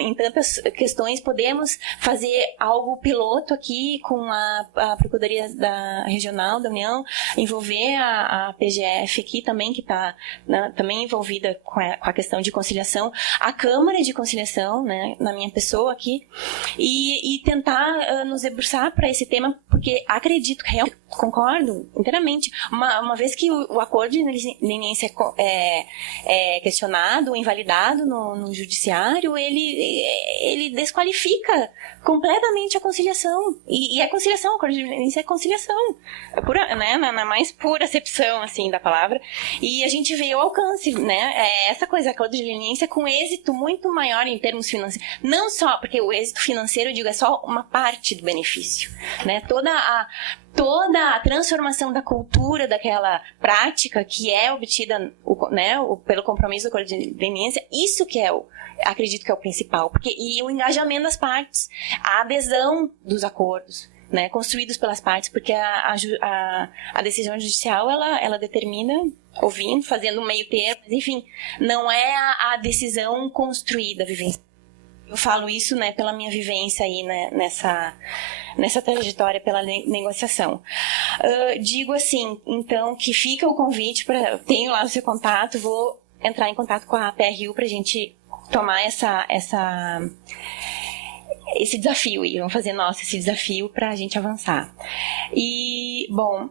em tantas questões, podemos fazer algo piloto aqui com a Procuradoria Regional da União, envolver a PGF aqui também, que está também envolvida com a questão de conciliação, a Câmara de Conciliação, né, na minha pessoa aqui, e tentar nos debruçar para esse tema, porque acredito, realmente, concordo inteiramente, uma vez que o acordo de leniência é questionado, invalidado no judiciário, ele desqualifica completamente a conciliação, e a conciliação, o acordo de leniência é conciliação, pura, né, na mais pura acepção, assim, da palavra, e a gente vê o alcance, né, essa coisa, acordo de leniência com êxito muito maior em termos financeiros, não só, porque o êxito financeiro, eu digo, é só uma parte do benefício, né, toda a transformação da cultura daquela prática que é obtida, né, pelo compromisso do acordo de leniência, isso que acredito que é o principal, e o engajamento das partes, a adesão dos acordos, né, construídos pelas partes, porque a decisão judicial, ela determina, ouvindo, fazendo um meio termo, enfim, não é a decisão construída, vivência. Eu falo isso, né, pela minha vivência aí, né, nessa trajetória pela negociação. Digo assim, então, que fica o convite, tenho lá o seu contato, vou entrar em contato com a PRU para a gente tomar esse desafio, e vamos fazer esse desafio para a gente avançar. E, bom,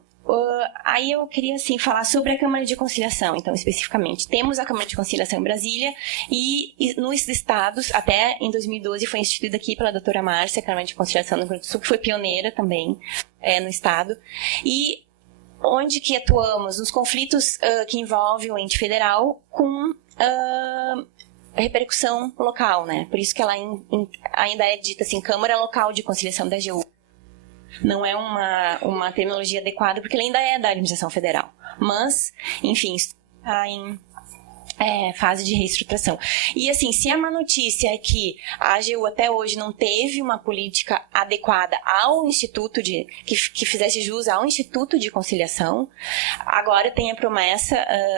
aí eu queria, assim, falar sobre a Câmara de Conciliação, então, especificamente. Temos a Câmara de Conciliação em Brasília e nos estados, até em 2012, foi instituída aqui pela doutora Márcia, a Câmara de Conciliação no Rio Grande do Sul, que foi pioneira também no estado. E onde que atuamos? Nos conflitos que envolvem o ente federal com repercussão local, né? Por isso que ela ainda é dita assim, Câmara Local de Conciliação da AGU. Não é uma terminologia adequada, porque ela ainda é da administração federal. Mas, enfim, está em fase de reestruturação. E assim, se a má notícia é que a AGU até hoje não teve uma política adequada ao Instituto que fizesse jus ao Instituto de Conciliação, agora tem a promessa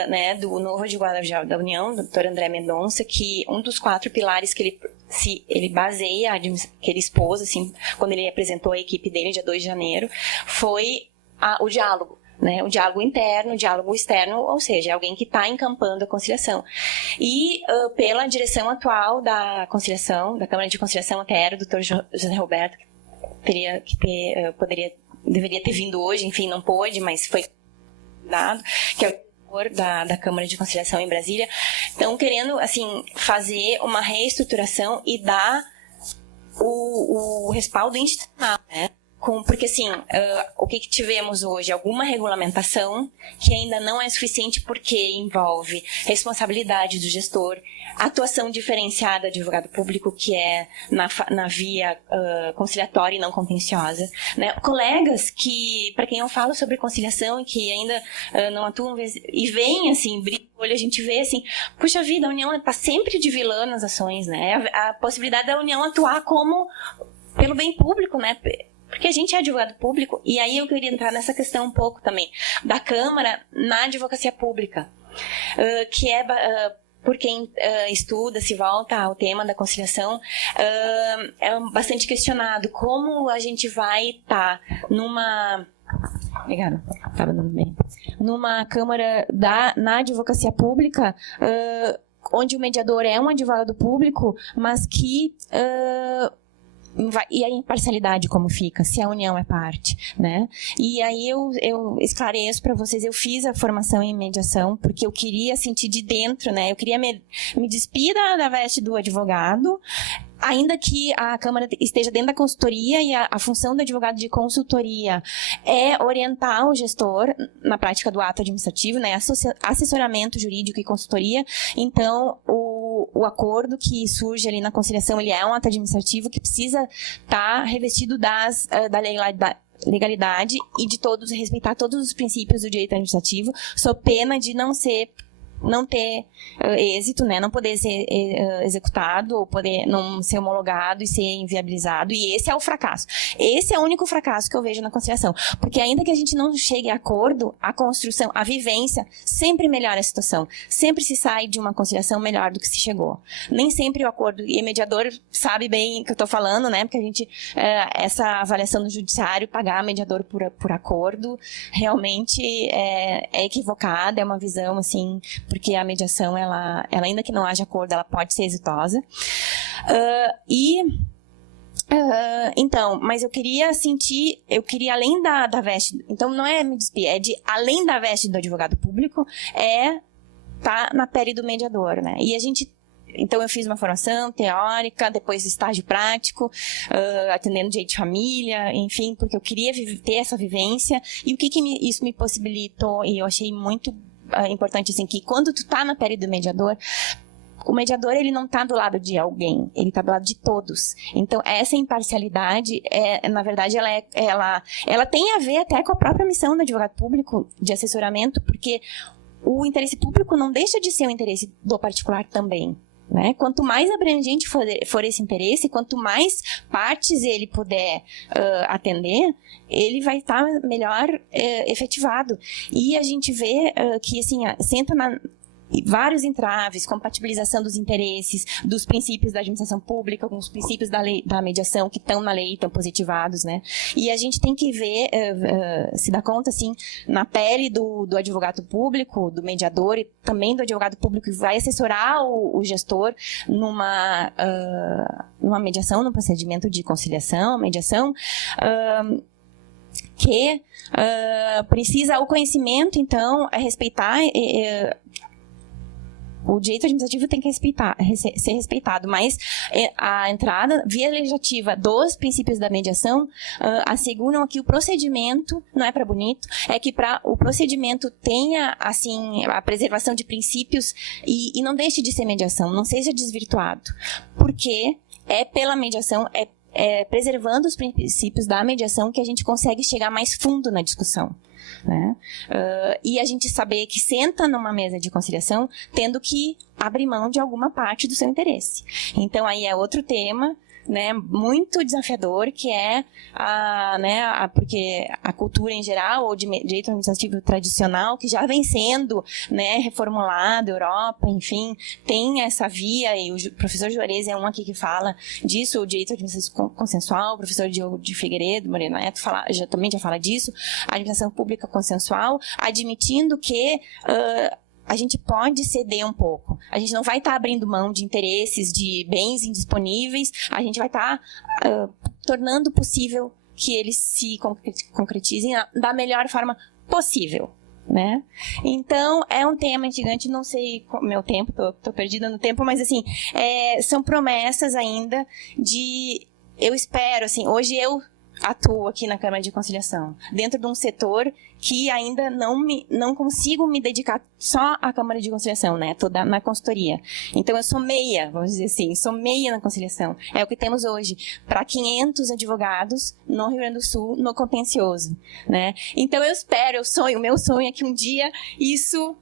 né, do novo advogado-geral da União, do Dr. André Mendonça, que um dos 4 pilares que ele se ele baseia, que ele expôs, assim, quando ele apresentou a equipe dele, dia 2 de janeiro, foi o diálogo. Né, o diálogo interno, o diálogo externo, ou seja, é alguém que está encampando a conciliação. E pela direção atual da conciliação, da Câmara de Conciliação, até era o Dr. José Roberto, deveria ter vindo hoje, enfim, não pôde, mas foi dado, que é o diretor da Câmara de Conciliação em Brasília. Então, querendo, assim, fazer uma reestruturação e dar o respaldo institucional, né? Porque, assim, o que tivemos hoje? Alguma regulamentação que ainda não é suficiente porque envolve responsabilidade do gestor, atuação diferenciada do advogado público, que é na via conciliatória e não contenciosa, né? Colegas que, para quem eu falo sobre conciliação e que ainda não atuam e veem, assim, brilha o olho, a gente vê, assim, puxa vida, a União está sempre de vilã nas ações, né? A possibilidade da União atuar como pelo bem público, né? Porque a gente é advogado público, e aí eu queria entrar nessa questão um pouco também, da Câmara na advocacia pública, que é, por quem estuda, se volta ao tema da conciliação, é bastante questionado. Como a gente vai estar numa... Obrigada, estava dando bem. Numa Câmara na advocacia pública, onde o mediador é um advogado público, mas que... E a imparcialidade como fica, se a União é parte, né? E aí eu esclareço para vocês, eu fiz a formação em mediação porque eu queria sentir de dentro, né? Eu queria me despir da veste do advogado, ainda que a Câmara esteja dentro da consultoria, e a função do advogado de consultoria é orientar o gestor na prática do ato administrativo, né? Assessoramento jurídico e consultoria. Então, o acordo que surge ali na conciliação, ele é um ato administrativo que precisa estar revestido da legalidade e de respeitar todos os princípios do direito administrativo, sob pena de não ter êxito, né? Não poder ser executado, ou poder não ser homologado e ser inviabilizado. E esse é o fracasso. Esse é o único fracasso que eu vejo na conciliação. Porque ainda que a gente não chegue a acordo, a construção, a vivência sempre melhora a situação. Sempre se sai de uma conciliação melhor do que se chegou. Nem sempre o acordo, e o mediador sabe bem o que eu estou falando, né? Porque a gente, essa avaliação do judiciário, pagar mediador por acordo, realmente é equivocada, é uma visão, assim, porque a mediação, ela ainda que não haja acordo, ela pode ser exitosa. Então, mas eu queria além da veste, então não é me despir, além da veste do advogado público, tá na pele do mediador, né? E então eu fiz uma formação teórica, depois estágio prático, atendendo direito de família, enfim, porque eu queria ter essa vivência. E o que isso me possibilitou, e eu achei muito importante, assim, que quando tu tá na pele do mediador, o mediador, ele não tá do lado de alguém, ele tá do lado de todos. Então, essa imparcialidade, na verdade, ela tem a ver até com a própria missão do advogado público de assessoramento, porque o interesse público não deixa de ser o interesse do particular também, né? Quanto mais abrangente for esse interesse, quanto mais partes ele puder atender, ele vai estar melhor efetivado. E a gente vê que, assim, senta vários entraves, compatibilização dos interesses, dos princípios da administração pública com os princípios da lei, da mediação, que estão na lei, estão positivados, né? E a gente tem que ver, se dar conta, assim, na pele do advogado público, do mediador, e também do advogado público que vai assessorar o gestor numa mediação, num procedimento de conciliação, mediação, que precisa o conhecimento, então, respeitar... O direito administrativo tem que ser respeitado, mas a entrada via legislativa dos princípios da mediação asseguram que o procedimento, não é para bonito, é que para o procedimento tenha, assim, a preservação de princípios e não deixe de ser mediação, não seja desvirtuado, porque pela mediação, preservando os princípios da mediação que a gente consegue chegar mais fundo na discussão, né? E a gente saber que senta numa mesa de conciliação tendo que abrir mão de alguma parte do seu interesse. Então, aí é outro tema, né, muito desafiador, que é porque a cultura em geral, ou de direito administrativo tradicional, que já vem sendo, né, reformulada, Europa, enfim, tem essa via, e o professor Juarez é um aqui que fala disso, o direito administrativo consensual, o professor Diogo de Figueiredo, Moreno Neto, também já fala disso, a administração pública consensual, admitindo que a gente pode ceder um pouco. A gente não vai estar abrindo mão de interesses, de bens indisponíveis, a gente vai estar tornando possível que eles se concretizem da melhor forma possível, né? Então, é um tema gigante, não sei qual é o meu tempo, tô perdida no tempo, mas assim, são promessas ainda de... Eu espero, assim, hoje eu atuo aqui na Câmara de Conciliação, dentro de um setor que ainda não consigo me dedicar só à Câmara de Conciliação, né? Tô na consultoria. Então, eu sou meia, vamos dizer assim, sou meia na conciliação. É o que temos hoje, para 500 advogados no Rio Grande do Sul, no contencioso, né? Então, eu espero, o meu sonho é que um dia isso...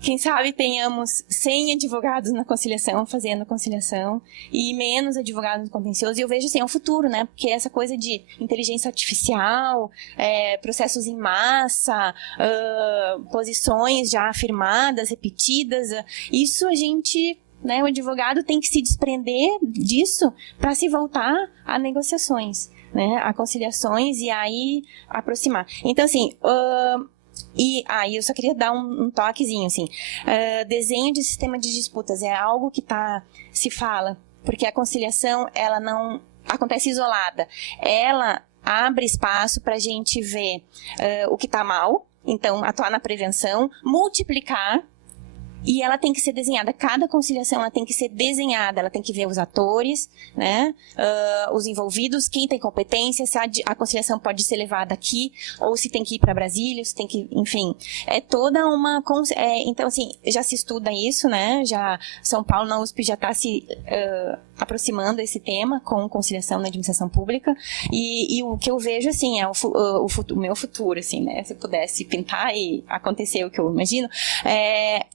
Quem sabe tenhamos 100 advogados na conciliação, fazendo conciliação, e menos advogados no contencioso. E eu vejo assim, é o futuro, né? Porque essa coisa de inteligência artificial, processos em massa, posições já afirmadas, repetidas, isso a gente... Né, o advogado tem que se desprender disso para se voltar a negociações, né? A conciliações e aí aproximar. Então, assim... E eu só queria dar um toquezinho, assim. Desenho de sistema de disputas é algo que se fala, porque a conciliação, ela não acontece isolada. Ela abre espaço para a gente ver o que está mal, então atuar na prevenção, multiplicar. E ela tem que ser desenhada, cada conciliação ela tem que ser desenhada, ela tem que ver os atores, né, os envolvidos, quem tem competência, se a conciliação pode ser levada aqui, ou se tem que ir para Brasília, se tem que, enfim, é toda uma... então, assim, já se estuda isso, né, São Paulo, na USP, já está se aproximando esse tema com conciliação na administração pública, e o que eu vejo, assim, é o meu futuro, assim, né, se eu pudesse pintar e acontecer o que eu imagino,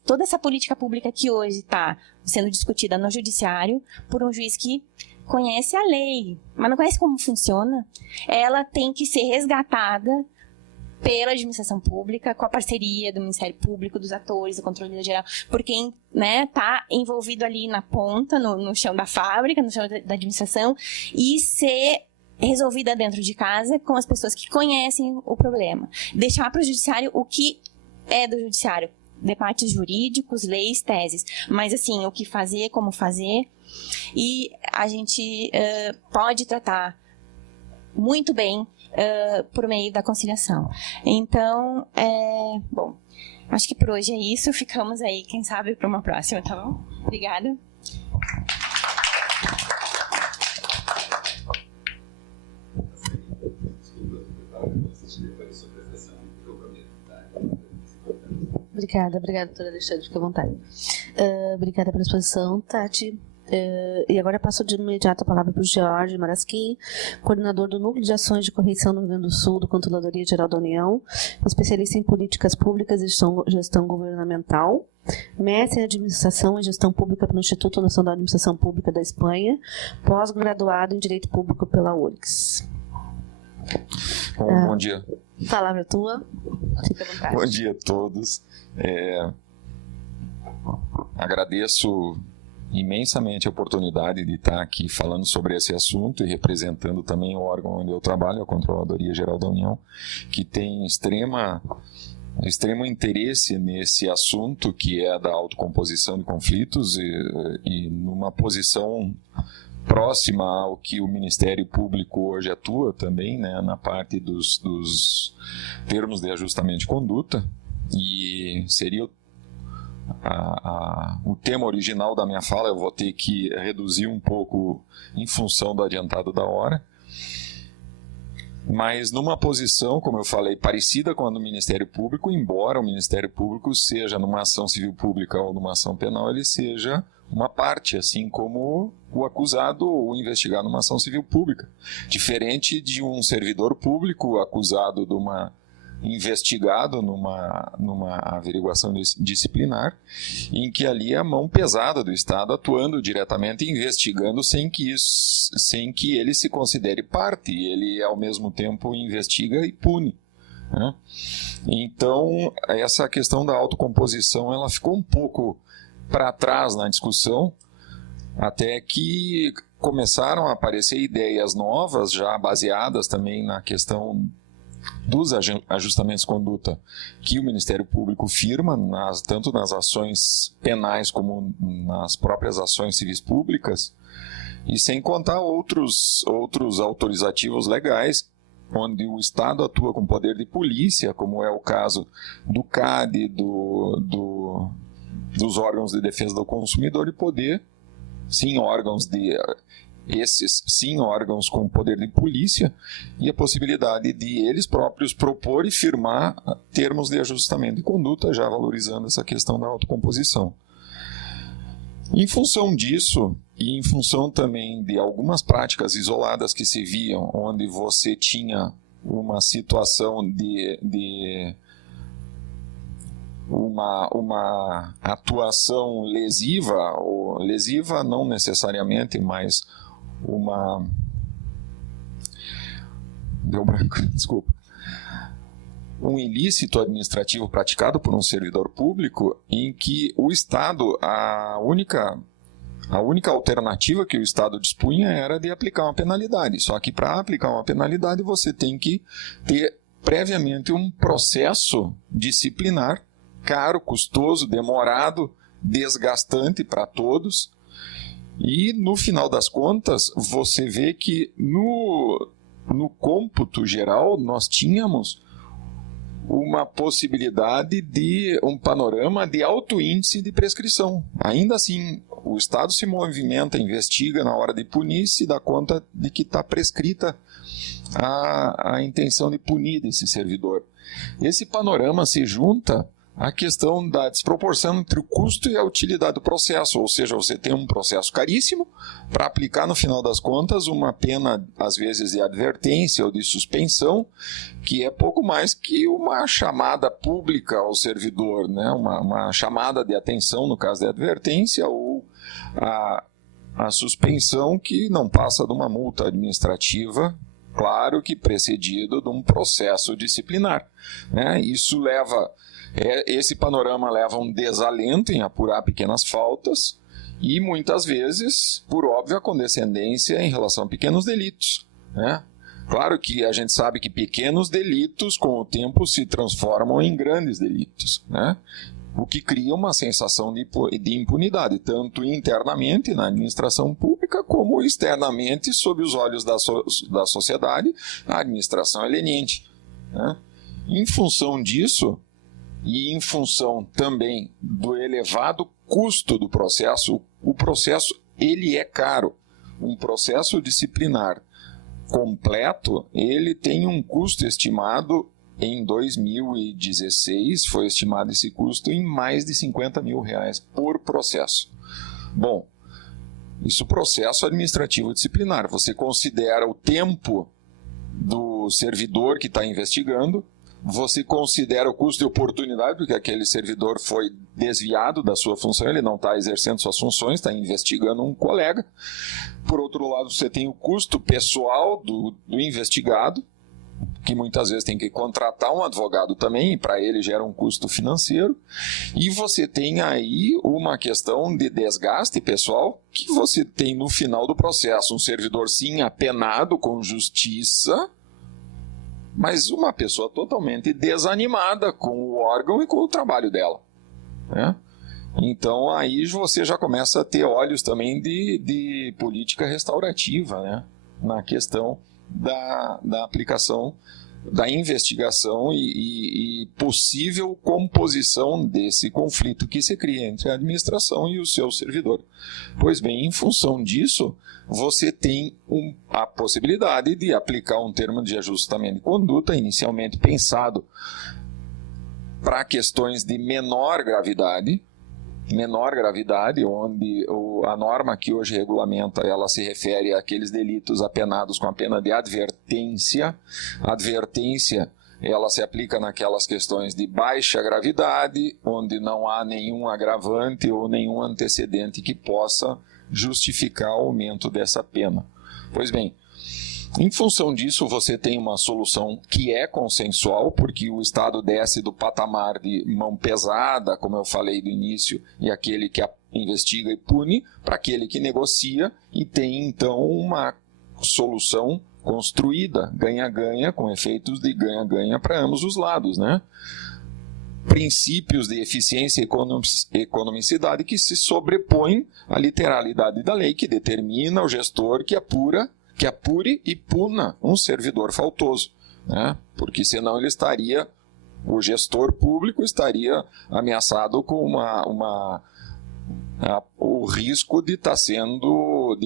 toda essa política pública que hoje está sendo discutida no judiciário por um juiz que conhece a lei, mas não conhece como funciona, ela tem que ser resgatada pela administração pública, com a parceria do Ministério Público, dos atores, do Controle Geral, por quem está envolvido ali na ponta, no chão da fábrica, no chão da administração, e ser resolvida dentro de casa com as pessoas que conhecem o problema. Deixar para o judiciário o que é do judiciário, debates jurídicos, leis, teses, mas assim, o que fazer, como fazer, e a gente pode tratar muito bem por meio da conciliação. Então, bom, acho que por hoje é isso, ficamos aí, quem sabe, para uma próxima, tá bom? Obrigada. Obrigada, doutora Alexandre, fique à vontade. Obrigada pela exposição, Tati. E agora passo de imediato a palavra para o Jorge Marasquim, coordenador do Núcleo de Ações de Correição no Rio Grande do Sul, do Controladoria Geral da União, especialista em políticas públicas e gestão governamental, mestre em Administração e Gestão Pública pelo Instituto Nacional de Administração Pública da Espanha, pós-graduado em Direito Público pela URGS. Bom dia. Palavra tua, fica à vontade. Bom dia a todos. Agradeço imensamente a oportunidade de estar aqui falando sobre esse assunto e representando também o órgão onde eu trabalho, a Controladoria Geral da União, que tem extremo interesse nesse assunto, que é da autocomposição de conflitos e numa posição próxima ao que o Ministério Público hoje atua também, né, na parte dos termos de ajustamento de conduta, e seria o tema original da minha fala. Eu vou ter que reduzir um pouco em função do adiantado da hora, mas numa posição, como eu falei, parecida com a do Ministério Público, embora o Ministério Público seja numa ação civil pública ou numa ação penal, ele seja uma parte, assim como o acusado ou o investigado numa ação civil pública. Diferente de um servidor público acusado de uma investigado numa averiguação disciplinar, em que ali a mão pesada do Estado atuando diretamente, investigando sem que ele se considere parte, ele ao mesmo tempo investiga e pune, né? Então, essa questão da autocomposição, ela ficou um pouco para trás na discussão, até que começaram a aparecer ideias novas, já baseadas também na questão dos ajustamentos de conduta que o Ministério Público firma, tanto nas ações penais como nas próprias ações civis públicas, e sem contar outros autorizativos legais, onde o Estado atua com poder de polícia, como é o caso do CAD, dos órgãos de defesa do consumidor, e poder, órgãos com poder de polícia, e a possibilidade de eles próprios propor e firmar termos de ajustamento de conduta, já valorizando essa questão da autocomposição. Em função disso, e em função também de algumas práticas isoladas que se viam, onde você tinha uma situação de uma atuação lesiva, ou lesiva não necessariamente, mas um ilícito administrativo praticado por um servidor público, em que o Estado, a única alternativa que o Estado dispunha era de aplicar uma penalidade. Só que para aplicar uma penalidade você tem que ter previamente um processo disciplinar caro, custoso, demorado, desgastante para todos. E no final das contas, você vê que no cômputo geral nós tínhamos uma possibilidade de um panorama de alto índice de prescrição. Ainda assim, o Estado se movimenta, investiga na hora de punir, se dá conta de que está prescrita a intenção de punir desse servidor. Esse panorama se junta à questão da desproporção entre o custo e a utilidade do processo, ou seja, você tem um processo caríssimo para aplicar no final das contas uma pena, às vezes de advertência ou de suspensão, que é pouco mais que uma chamada pública ao servidor, né? uma chamada de atenção no caso de advertência, ou a suspensão, que não passa de uma multa administrativa, claro que precedido de um processo disciplinar, né? Esse panorama leva a um desalento em apurar pequenas faltas e, muitas vezes, por óbvio, a condescendência em relação a pequenos delitos, né? Claro que a gente sabe que pequenos delitos, com o tempo, se transformam em grandes delitos, né? O que cria uma sensação de impunidade, tanto internamente na administração pública, como externamente, sob os olhos da sociedade, a administração é leniente, né? Em função disso, e em função também do elevado custo do processo, o processo ele é caro. Um processo disciplinar completo, ele tem um custo estimado em 2016, foi estimado esse custo em mais de R$50 mil por processo. Bom, isso processo administrativo disciplinar. Você considera o tempo do servidor que está investigando, você considera o custo de oportunidade, porque aquele servidor foi desviado da sua função, ele não está exercendo suas funções, está investigando um colega. Por outro lado, você tem o custo pessoal do investigado, que muitas vezes tem que contratar um advogado também, e para ele gera um custo financeiro. E você tem aí uma questão de desgaste pessoal, que você tem no final do processo um servidor sim apenado com justiça, mas uma pessoa totalmente desanimada com o órgão e com o trabalho dela, né? Então aí você já começa a ter olhos também de política restaurativa, né? Na questão da aplicação, da investigação e possível composição desse conflito que se cria entre a administração e o seu servidor. Pois bem, em função disso, você tem a possibilidade de aplicar um termo de ajustamento de conduta, inicialmente pensado para questões de menor gravidade, onde a norma que hoje regulamenta, ela se refere àqueles delitos apenados com a pena de advertência. Advertência ela se aplica naquelas questões de baixa gravidade, onde não há nenhum agravante ou nenhum antecedente que possa justificar o aumento dessa pena. Pois bem, em função disso, você tem uma solução que é consensual, porque o Estado desce do patamar de mão pesada, como eu falei do início, e aquele que investiga e pune, para aquele que negocia, e tem então uma solução construída, ganha-ganha, com efeitos de ganha-ganha para ambos os lados, né? Princípios de eficiência e economicidade que se sobrepõem à literalidade da lei, que determina o gestor que apure e puna um servidor faltoso, né? Porque senão o gestor público estaria ameaçado com o risco de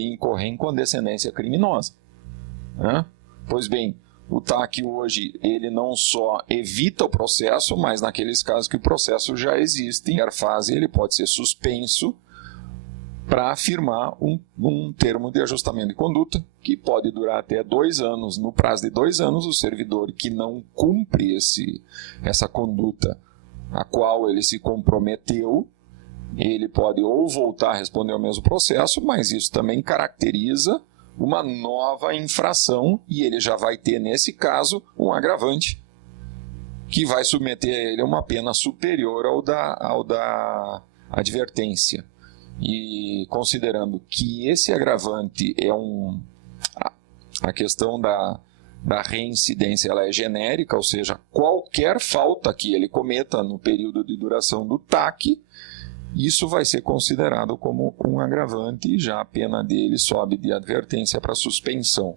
incorrer em condescendência criminosa, né? Pois bem, o TAC hoje, ele não só evita o processo, mas naqueles casos que o processo já existe, em fase ele pode ser suspenso para afirmar um termo de ajustamento de conduta, que pode durar até 2 anos. No prazo de 2 anos, o servidor que não cumpre essa conduta a qual ele se comprometeu, ele pode ou voltar a responder ao mesmo processo, mas isso também caracteriza uma nova infração, e ele já vai ter, nesse caso, um agravante, que vai submeter a ele a uma pena superior ao da advertência. E considerando que esse agravante é a questão da reincidência, ela é genérica, ou seja, qualquer falta que ele cometa no período de duração do TAC, isso vai ser considerado como um agravante, e já a pena dele sobe de advertência para suspensão.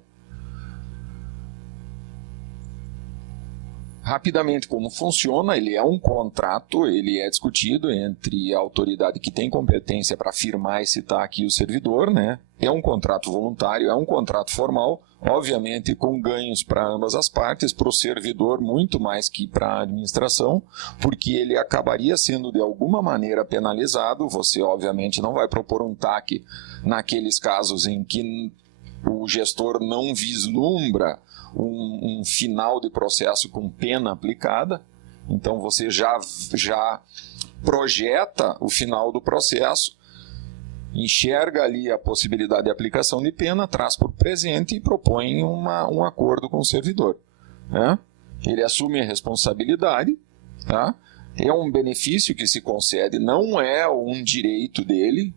Rapidamente, como funciona, ele é um contrato, ele é discutido entre a autoridade que tem competência para firmar esse TAC e o servidor, né? É um contrato voluntário, é um contrato formal, obviamente com ganhos para ambas as partes, para o servidor muito mais que para a administração, porque ele acabaria sendo de alguma maneira penalizado. Você obviamente não vai propor um TAC naqueles casos em que o gestor não vislumbra um final de processo com pena aplicada, então você já projeta o final do processo, enxerga ali a possibilidade de aplicação de pena, traz por presente e propõe um acordo com o servidor, né? Ele assume a responsabilidade, tá? É um benefício que se concede, não é um direito dele,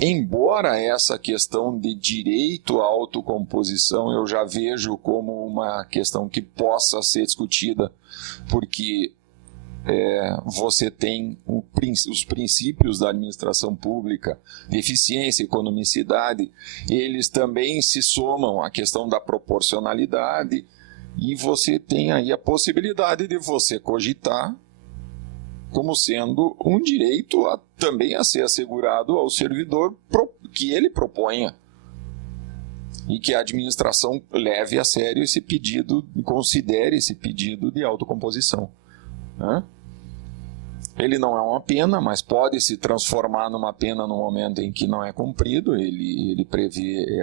embora essa questão de direito à autocomposição eu já vejo como uma questão que possa ser discutida, porque você tem os princípios da administração pública, de eficiência e economicidade, eles também se somam à questão da proporcionalidade, e você tem aí a possibilidade de você cogitar como sendo um direito também a ser assegurado ao servidor que ele proponha, e que a administração leve a sério esse pedido, considere esse pedido de autocomposição, né? Ele não é uma pena, mas pode se transformar numa pena no momento em que não é cumprido. Ele prevê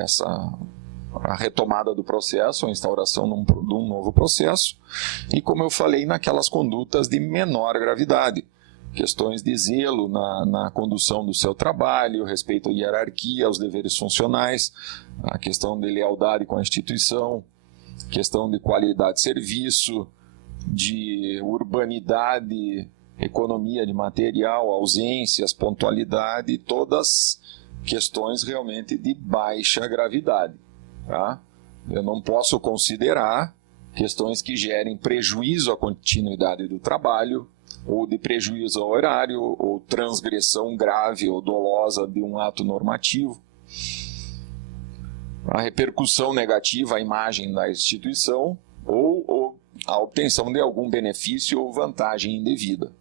a retomada do processo, a instauração de um novo processo, e, como eu falei, naquelas condutas de menor gravidade, questões de zelo na condução do seu trabalho, respeito à hierarquia, aos deveres funcionais, a questão de lealdade com a instituição, questão de qualidade de serviço, de urbanidade, economia de material, ausências, pontualidade, todas questões realmente de baixa gravidade, tá? Eu não posso considerar questões que gerem prejuízo à continuidade do trabalho, ou de prejuízo ao horário, ou transgressão grave ou dolosa de um ato normativo, a repercussão negativa à imagem da instituição, ou a obtenção de algum benefício ou vantagem indevida.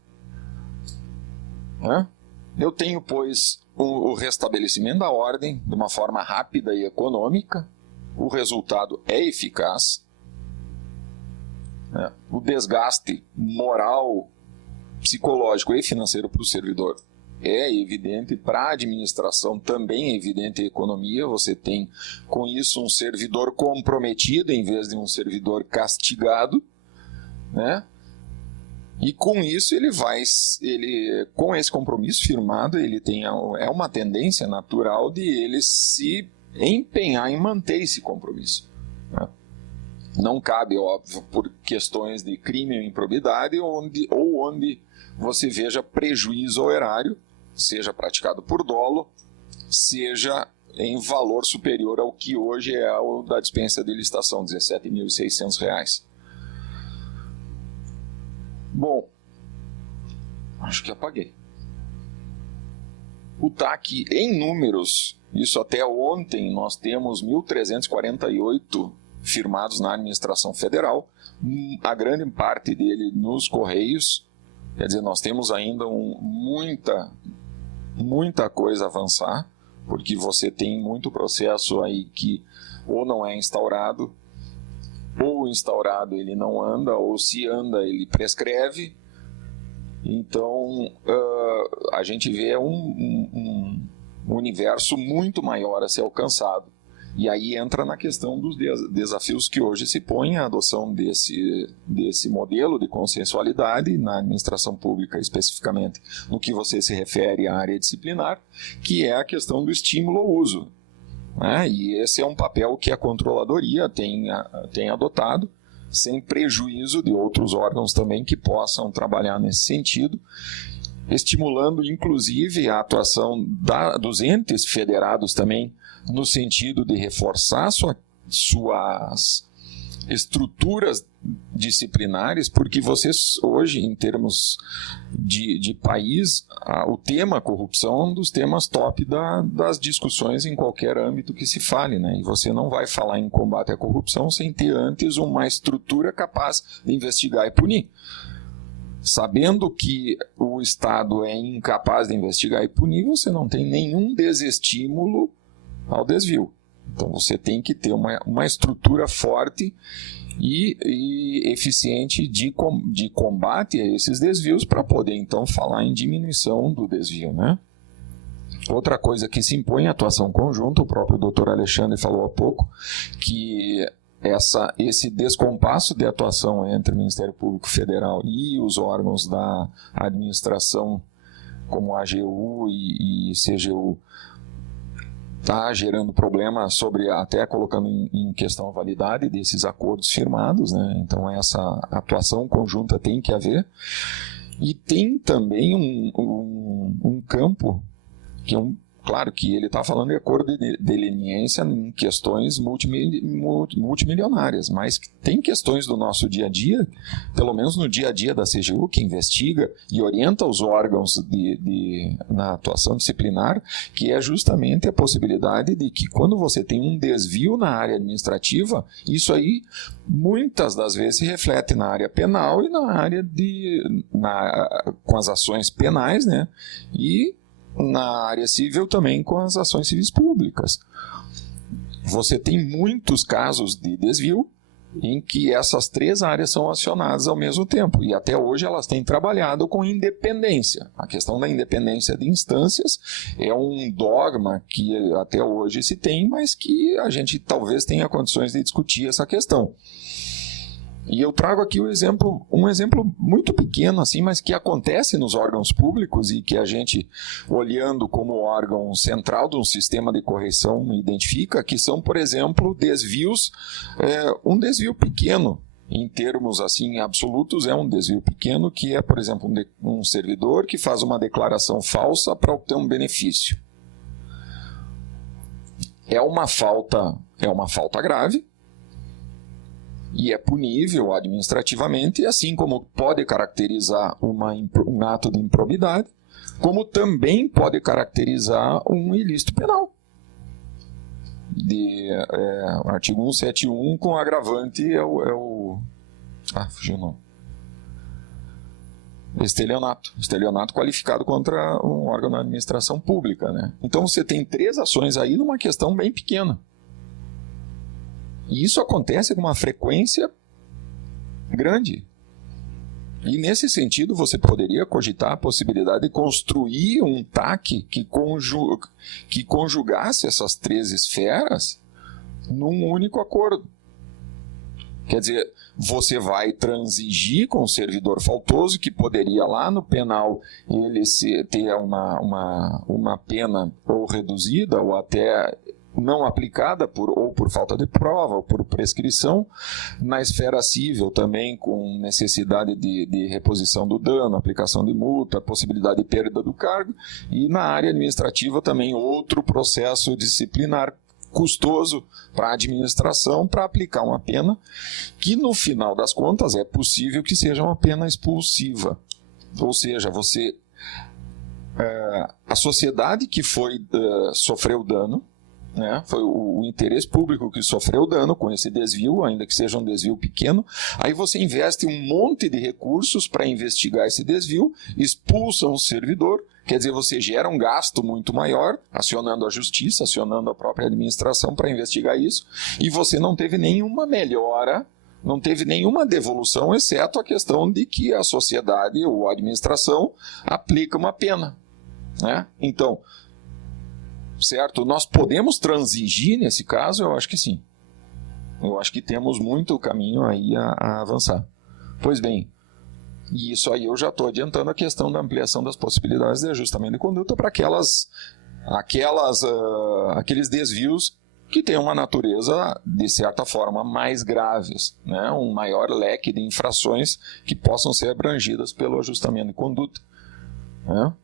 Eu tenho, pois, o restabelecimento da ordem de uma forma rápida e econômica, o resultado é eficaz, o desgaste moral, psicológico e financeiro para o servidor é evidente, para a administração também é evidente, a economia, você tem com isso um servidor comprometido em vez de um servidor castigado, né? E com isso com esse compromisso firmado, ele é uma tendência natural de ele se empenhar em manter esse compromisso, né? Não cabe, óbvio, por questões de crime ou improbidade, onde você veja prejuízo ao erário, seja praticado por dolo, seja em valor superior ao que hoje é o da dispensa de licitação, R$ 17.600. Bom, acho que apaguei. O TAC em números, isso até ontem nós temos 1.348 firmados na administração federal, a grande parte dele nos Correios, quer dizer, nós temos ainda muita coisa a avançar, porque você tem muito processo aí que ou não é instaurado, ou instaurado ele não anda, ou se anda ele prescreve. Então a gente vê um universo muito maior a ser alcançado. E aí entra na questão dos desafios que hoje se põem a adoção desse modelo de consensualidade na administração pública, especificamente no que você se refere à área disciplinar, que é a questão do estímulo ao uso, né? E esse é um papel que a controladoria tem adotado, sem prejuízo de outros órgãos também que possam trabalhar nesse sentido, estimulando inclusive a atuação dos entes federados também, no sentido de reforçar suas estruturas disciplinares, porque vocês hoje, em termos de país, o tema corrupção é um dos temas top das discussões em qualquer âmbito que se fale, né? E você não vai falar em combate à corrupção sem ter antes uma estrutura capaz de investigar e punir. Sabendo que o Estado é incapaz de investigar e punir, você não tem nenhum desestímulo ao desvio. Então você tem que ter uma estrutura forte e eficiente de combate a esses desvios para poder então falar em diminuição do desvio, né? Outra coisa que se impõe é a atuação conjunta, o próprio Dr. Alexandre falou há pouco, que esse descompasso de atuação entre o Ministério Público Federal e os órgãos da administração, como a AGU e CGU, está gerando problema até colocando em questão a validade desses acordos firmados, né? Então essa atuação conjunta tem que haver. E tem também um campo que claro que ele está falando de acordo de leniência em questões multimilionárias, mas tem questões do nosso dia a dia, pelo menos no dia a dia da CGU, que investiga e orienta os órgãos na atuação disciplinar, que é justamente a possibilidade de que quando você tem um desvio na área administrativa, isso aí muitas das vezes se reflete na área penal e na área com as ações penais, né? E na área civil também com as ações civis públicas. Você tem muitos casos de desvio em que essas três áreas são acionadas ao mesmo tempo, e até hoje elas têm trabalhado com independência. A questão da independência de instâncias é um dogma que até hoje se tem, mas que a gente talvez tenha condições de discutir essa questão. E eu trago aqui um exemplo muito pequeno, assim, mas que acontece nos órgãos públicos e que a gente, olhando como órgão central de um sistema de correção, identifica, que são, por exemplo, desvios, um desvio pequeno, em termos assim absolutos, é um desvio pequeno, que é, por exemplo, um servidor que faz uma declaração falsa para obter um benefício. É uma falta grave, e é punível administrativamente, assim como pode caracterizar um ato de improbidade, como também pode caracterizar um ilícito penal. Artigo 171 com agravante fugiu o nome. Estelionato qualificado contra um órgão da administração pública, né? Então você tem três ações aí numa questão bem pequena. E isso acontece com uma frequência grande. E nesse sentido você poderia cogitar a possibilidade de construir um TAC que conjugasse essas três esferas num único acordo. Quer dizer, você vai transigir com o servidor faltoso, que poderia lá no penal ele ter uma pena ou reduzida ou até não aplicada ou por falta de prova ou por prescrição. Na esfera civil também, com necessidade de reposição do dano, aplicação de multa, possibilidade de perda do cargo. E na área administrativa também outro processo disciplinar custoso para a administração para aplicar uma pena que, no final das contas, é possível que seja uma pena expulsiva. Ou seja, a sociedade que sofreu dano, né, foi o interesse público que sofreu dano com esse desvio, ainda que seja um desvio pequeno, aí você investe um monte de recursos para investigar esse desvio, expulsa um servidor, quer dizer, você gera um gasto muito maior, acionando a justiça, acionando a própria administração para investigar isso, e você não teve nenhuma melhora, não teve nenhuma devolução, exceto a questão de que a sociedade ou a administração aplica uma pena, né? Então, certo? Nós podemos transigir nesse caso? Eu acho que sim. Eu acho que temos muito caminho aí a avançar. Pois bem, e isso aí eu já estou adiantando a questão da ampliação das possibilidades de ajustamento de conduta para aqueles desvios que têm uma natureza, de certa forma, mais graves, né? Um maior leque de infrações que possam ser abrangidas pelo ajustamento de conduta, né?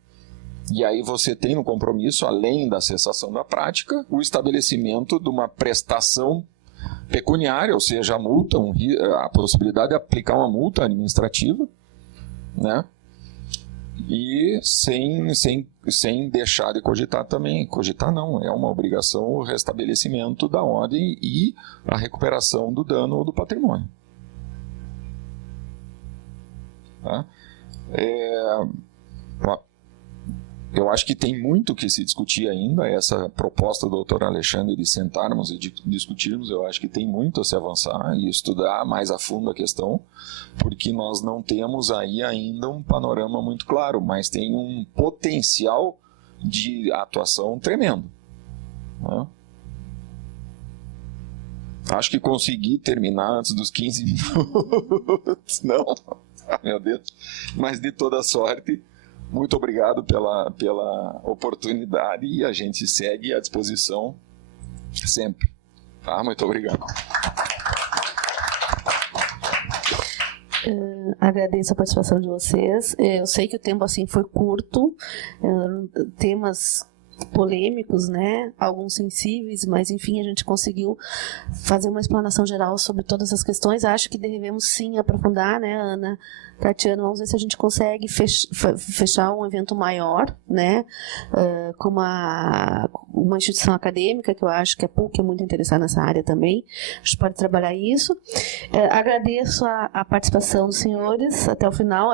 E aí você tem no compromisso, além da cessação da prática, o estabelecimento de uma prestação pecuniária, ou seja, a multa, a possibilidade de aplicar uma multa administrativa, né? E sem deixar de cogitar também. Cogitar não, é uma obrigação o restabelecimento da ordem e a recuperação do dano ou do patrimônio. Tá? Eu acho que tem muito que se discutir ainda, essa proposta do Dr. Alexandre de sentarmos e de discutirmos. Eu acho que tem muito a se avançar e estudar mais a fundo a questão, porque nós não temos aí ainda um panorama muito claro, mas tem um potencial de atuação tremendo, né? Acho que consegui terminar antes dos 15 minutos, não, meu Deus, mas de toda sorte, muito obrigado pela oportunidade e a gente segue à disposição sempre. Tá? Muito obrigado. Agradeço a participação de vocês. Eu sei que o tempo assim foi curto, temas polêmicos, né? Alguns sensíveis, mas enfim, a gente conseguiu fazer uma explanação geral sobre todas as questões. Acho que devemos sim aprofundar, né, Ana, Tatiana, vamos ver se a gente consegue fechar um evento maior, né, com uma instituição acadêmica, que eu acho que a PUC é muito interessada nessa área também. A gente pode trabalhar isso. Agradeço a participação dos senhores até o final.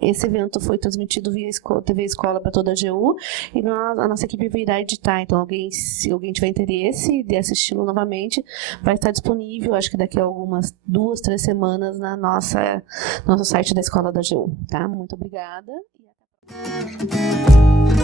Esse evento foi transmitido via TV Escola para toda a AGU e a nossa equipe virá editar. Então, se alguém tiver interesse de assisti-lo novamente, vai estar disponível, acho que daqui a algumas 2-3 semanas, na nosso site da Escola da AGU. Tá? Muito obrigada. E até a próxima.